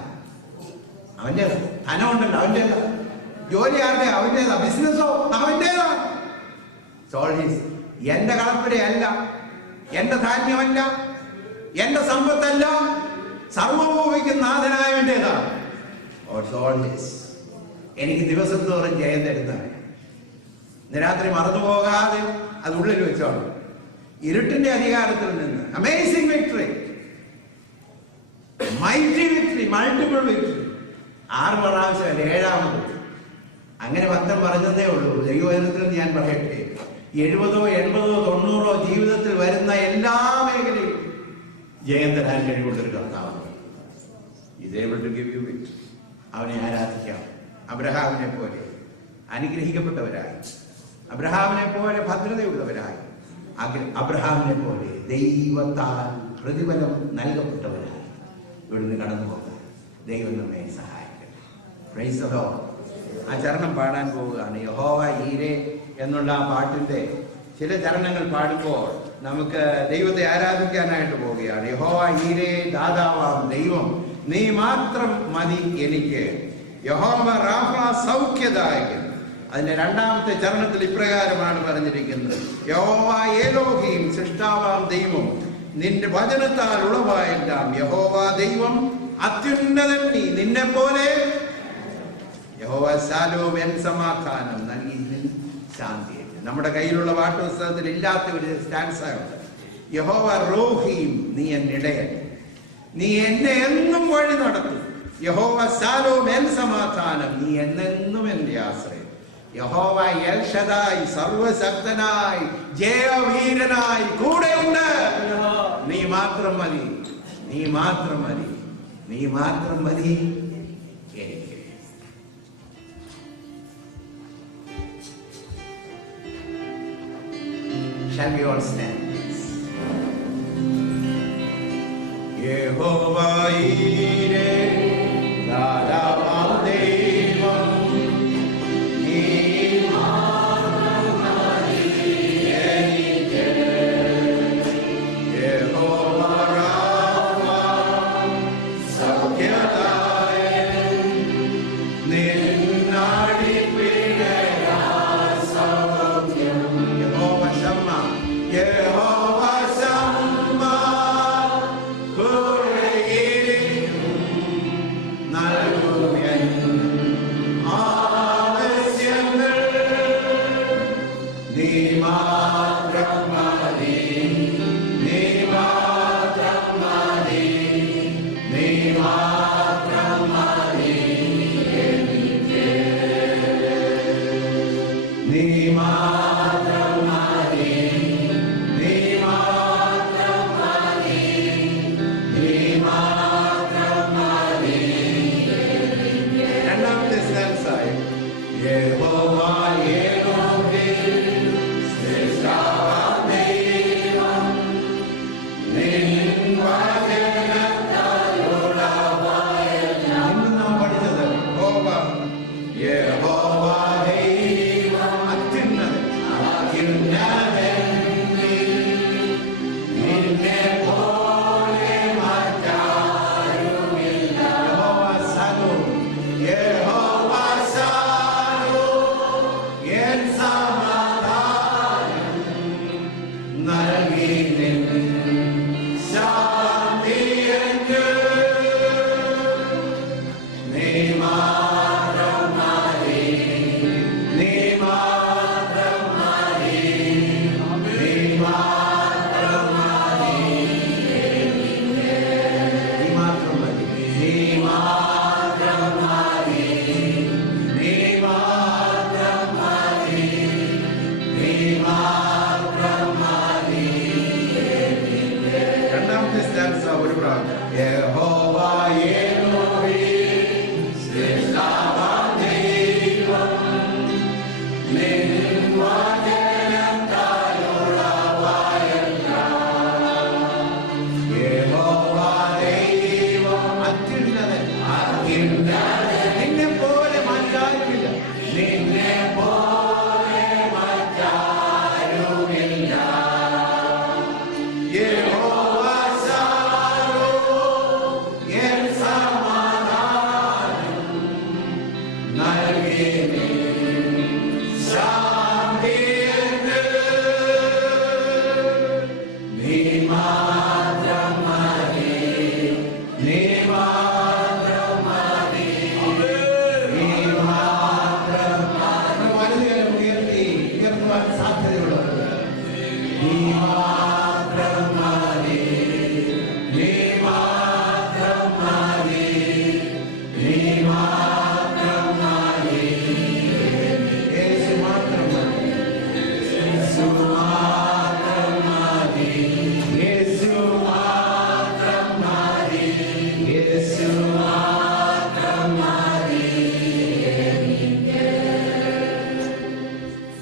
അവന്റെ ധനമുണ്ടല്ലോ, അവൻ്റെതാ. ജോലി ആരുടെ? അവൻ്റെതാ. ബിസിനസ്സോ അവൻ്റെതാ. എന്റെ കളപ്പുരയല്ല, എന്റെ ധാന്യമല്ല, എന്റെ സമ്പത്തല്ല, സർവഭൂമിക്ക് നാഥനായവൻ്റെതാണ്. എനിക്ക് ദിവസം തോറും ജയം തരുന്നവൻ. ഇന്ന് രാത്രി മറന്നുപോകാതെ അത് ഉള്ളിൽ വെച്ചോണം. ഇരുട്ടിന്റെ അധികാരത്തിൽ നിന്ന് amazing victory, mighty victory, multiple victory. 6 പ്രാവശ്യം, 7ാമത്. അങ്ങനെ ഭക്തൻ പറഞ്ഞതേ ഉള്ളൂ. ദൈവവചനത്തിൽ ഞാൻ പറയട്ടെ, 70, 80, 90 ജീവിതത്തിൽ വരുന്ന എല്ലാ മേഖലയും ജയം തരാൻ കഴിവുള്ളൊരു കർത്താവാണ്. Is able to give you victory. അവനെ ആരാധിക്കാം. അബ്രഹാമിനെ പോലെ അനുഗ്രഹിക്കപ്പെട്ടവരായി, അബ്രഹാമിനെ പോലെ ഭദ്രതയുള്ളവരായി, അബ്രഹാമിനെ പോലെ ദൈവത്താൽ പ്രതിഫലം നൽകപ്പെട്ടവരായി ഇവിടുന്ന് കടന്നു പോകാൻ ദൈവം നമ്മെ സഹായിക്കട്ടെ. Praise the Lord. ആ ചരണം പാടാൻ പോവുകയാണ്. യഹോവ ഈരേ എന്നുള്ള ആ പാട്ടിന്റെ ചില ചരണങ്ങൾ പാടുമ്പോൾ നമുക്ക് ദൈവത്തെ ആരാധിക്കാനായിട്ട് പോവുകയാണ്. യഹോവ ഈരേ, ദാതാവാം ദൈവം, നീ മാത്രം മതി എനിക്ക്. യഹോവ റാഫ, സൗഖ്യദായകൻ. അതിന്റെ രണ്ടാമത്തെ ചരണത്തിൽ ഇപ്രകാരമാണ് പറഞ്ഞിരിക്കുന്നത്: യഹോവ ഏലോഹീം, സൃഷ്ടാവാം ദൈവം, നിന്റെ വചനത്താൽ ഉളവായെല്ലാം. യഹോവ ദൈവം അത്യുന്നതൻ നീ, നിന്നെ പോലെ. യഹോവ ശാലോം, എൻ സമാധാനം നൽകി ശാന്തി. നമ്മുടെ കയ്യിലുള്ള പാഠപുസ്തകത്തിൽ ഇല്ലാത്ത ഒരു സ്റ്റാൻസ ഉണ്ട്. യഹോവ റോഹീം, നീ എന്നിടയൻ, നീ എന്നെ എന്നും വഴി നടത്തും. യഹോവ ശാലോം, എൻ സമാധാനം, നീ എന്നെന്നും എന്റെ ആശ്രയം. യഹോവ എൽ ഷദായ്, സർവശക്തനായി ജയവീരനായി കൂടെയുണ്ട്. നീ മാത്രം മതി, നീ മാത്രം മതി, നീ മാത്രം മതി എനിക്ക്. Shall we all stand? Yehova Yireh, Dadavam Devam, Ni Matram Madi Enike. Yehova Rafa, Saukhyadayan, Ninnadi Pidaya Saukyam. Yehova Shammah, Yehova Shammah,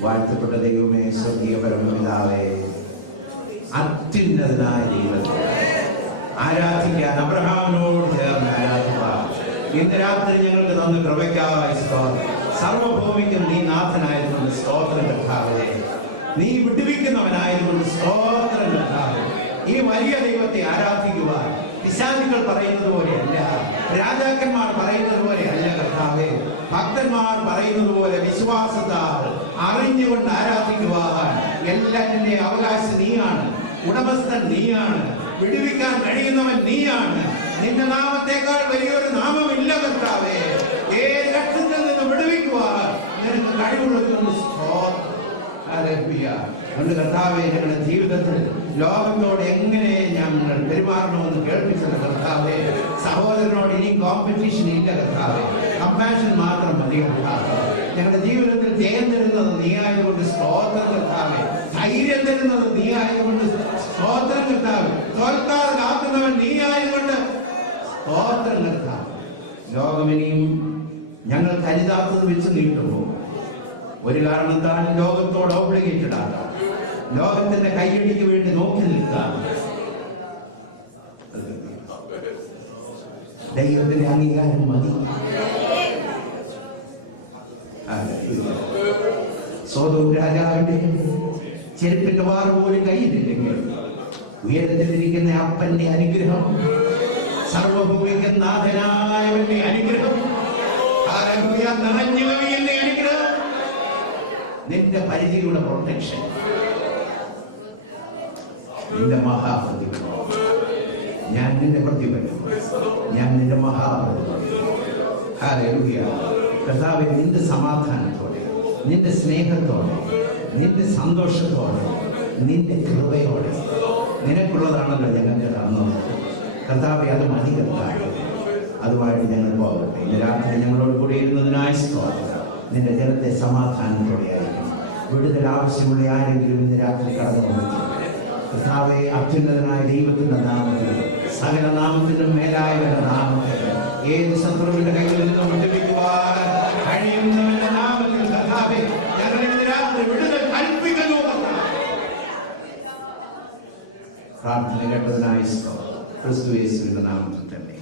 വാഴ്ത്തപ്പെട്ട ദൈവമേ, സ്വർഗീയ പരമപിതാവേ, അത്യുന്നതനായ ദൈവമേ, ആരാധിക്കാൻ അബ്രഹാമിനോട് ചേർന്ന് ആരാധിക്കാം. ഇന്ന് രാത്രി ഞങ്ങൾക്ക് തന്ന കൃപയ്ക്കായി സ്തോത്രം. സർവഭൂമിക്കും നീ നാഥനായതുകൊണ്ട് സ്തോത്രം കർത്താവേ. നീ വിടുവിക്കുന്നവനായതുകൊണ്ട് സ്തോത്രം കർത്താവേ. ഈ വലിയ ദൈവത്തെ ആരാധിക്കുവാൻ പിശാചുക്കൾ പറയുന്നത് പോലെയല്ല, രാജാക്കന്മാർ പറയുന്നത് പോലെയല്ല കർത്താവേ. ഭക്തന്മാർ പറയുന്നത് പോലെ വിശ്വാസത്താൽ അറിഞ്ഞുകൊണ്ട് ആരാധിക്കുവാൻ എല്ലാറ്റിന്റെ അവകാശം നീയാണ്, ഉടമസ്ഥൻ നീയാണ്, വിടുവിക്കാൻ കഴിയുന്നവൻ നീയാണ്. നിന്റെ നാമത്തേക്കാൾ വലിയൊരു നാമമില്ല കർത്താവേ. ഏത് രക്ഷത്തിൽ നിന്ന് വിടുവിക്കുവാൻ നിനക്ക് കഴിവുള്ളതുകൊണ്ട് അതുകൊണ്ട് കർത്താവെ, ഞങ്ങളുടെ ജീവിതത്തിൽ ലോകത്തോട് എങ്ങനെ ഞങ്ങൾ പെരുമാറണമെന്ന് കേൾപ്പിച്ചത് കർത്താവെ. സഹോദരനോട് ഇനി കോമ്പറ്റീഷൻ ഇല്ല കർത്താവെ, കമ്പാഷൻ മാത്രം മതി കർത്താവെ. ഞങ്ങളുടെ ജീവിതത്തിൽ ജയം തരുന്നത് നീ ആയതുകൊണ്ട് സ്തോത്രം കർത്താവെ. ധൈര്യം തരുന്നത് നീ ആയതുകൊണ്ട് സ്തോത്രം കർത്താവെ. തോൽക്കാതെ കാക്കുന്നവൻ നീ ആയതുകൊണ്ട് സ്തോത്രം കർത്താവെ. ലോകമിനിയും ഞങ്ങൾ കരുതാത്തത് വെച്ച് നീട്ടുപോകും. ഒരു കാരണത്താൽ ലോകത്തോട് ഓബ്ലിഗേറ്റഡ് ആകാം, ലോകത്തിന്റെ കൈയടിക്ക് വേണ്ടി നോക്കി നിൽക്കാം. ദൈവത്തിന്റെ അംഗീകാരം മതി. സോദോം രാജാവിന്റെ ചെരുപ്പിന്റെ വാറ് പോലും കയ്യിലില്ലെങ്കിൽ ഉയരത്തിലിരിക്കുന്ന അപ്പന്റെ അനുഗ്രഹം, സർവഭൂമിക്ക് നാഥനായവന്റെ അനുഗ്രഹം, നിറഞ്ഞു കവിയുന്ന അനുഗ്രഹം, നിന്റെ പരിധിയുടെ പ്രൊട്ടക്ഷൻ, നിന്റെ മഹാപ്രതിഫലം. ഞാൻ നിന്റെ പ്രതിഫലം, ഞാൻ നിന്റെ മഹാപ്രതിഫലം. ഹല്ലേലൂയ. കർത്താവേ, നിന്റെ സമാധാനത്തോടെ, നിന്റെ സ്നേഹത്തോടെ, നിന്റെ സന്തോഷത്തോടെ, നിന്റെ കൃപയോടെ നിനക്കുള്ളതാണല്ലോ ഞങ്ങൾക്ക് തന്നത് കർത്താവേ. അത് മതി കർത്താവേ. അതുമായിട്ട് ഞങ്ങൾ പോകട്ടെ. ഇന്ന് രാത്രി ഞങ്ങളോട് കൂടി ഇരുന്നതിനായി സ്തോത്രം. നിന്റെ ജനത്തെ സമാധാനത്തോടെ ആയിരിക്കും. വിടുതൽ ആവശ്യമുള്ള ആരെങ്കിലും ഇന്ന് രാത്രി കടന്നു പോകുന്നു കർത്താവേ, അത്യുന്നതനായ ദൈവത്തിന്റെ നാമത്തിൽ, സകല നാമത്തിനും മേലായവരുടെ നാമത്തിൽ, ഏത് ശത്രുവിന്റെ കയ്യിൽ നിന്നും വിടുവിക്കുവാൻ കഴിയുന്നവന്റെ നാമത്തിൽ കർത്താവേ, ഞങ്ങൾ ഇന്ന് രാത്രി വിടുതൽ കൽപ്പിക്കുന്നു. പ്രാർത്ഥന കേട്ടതിനായി ക്രിസ്തു യേശുവിന്റെ നാമത്തിൽ തന്നെ.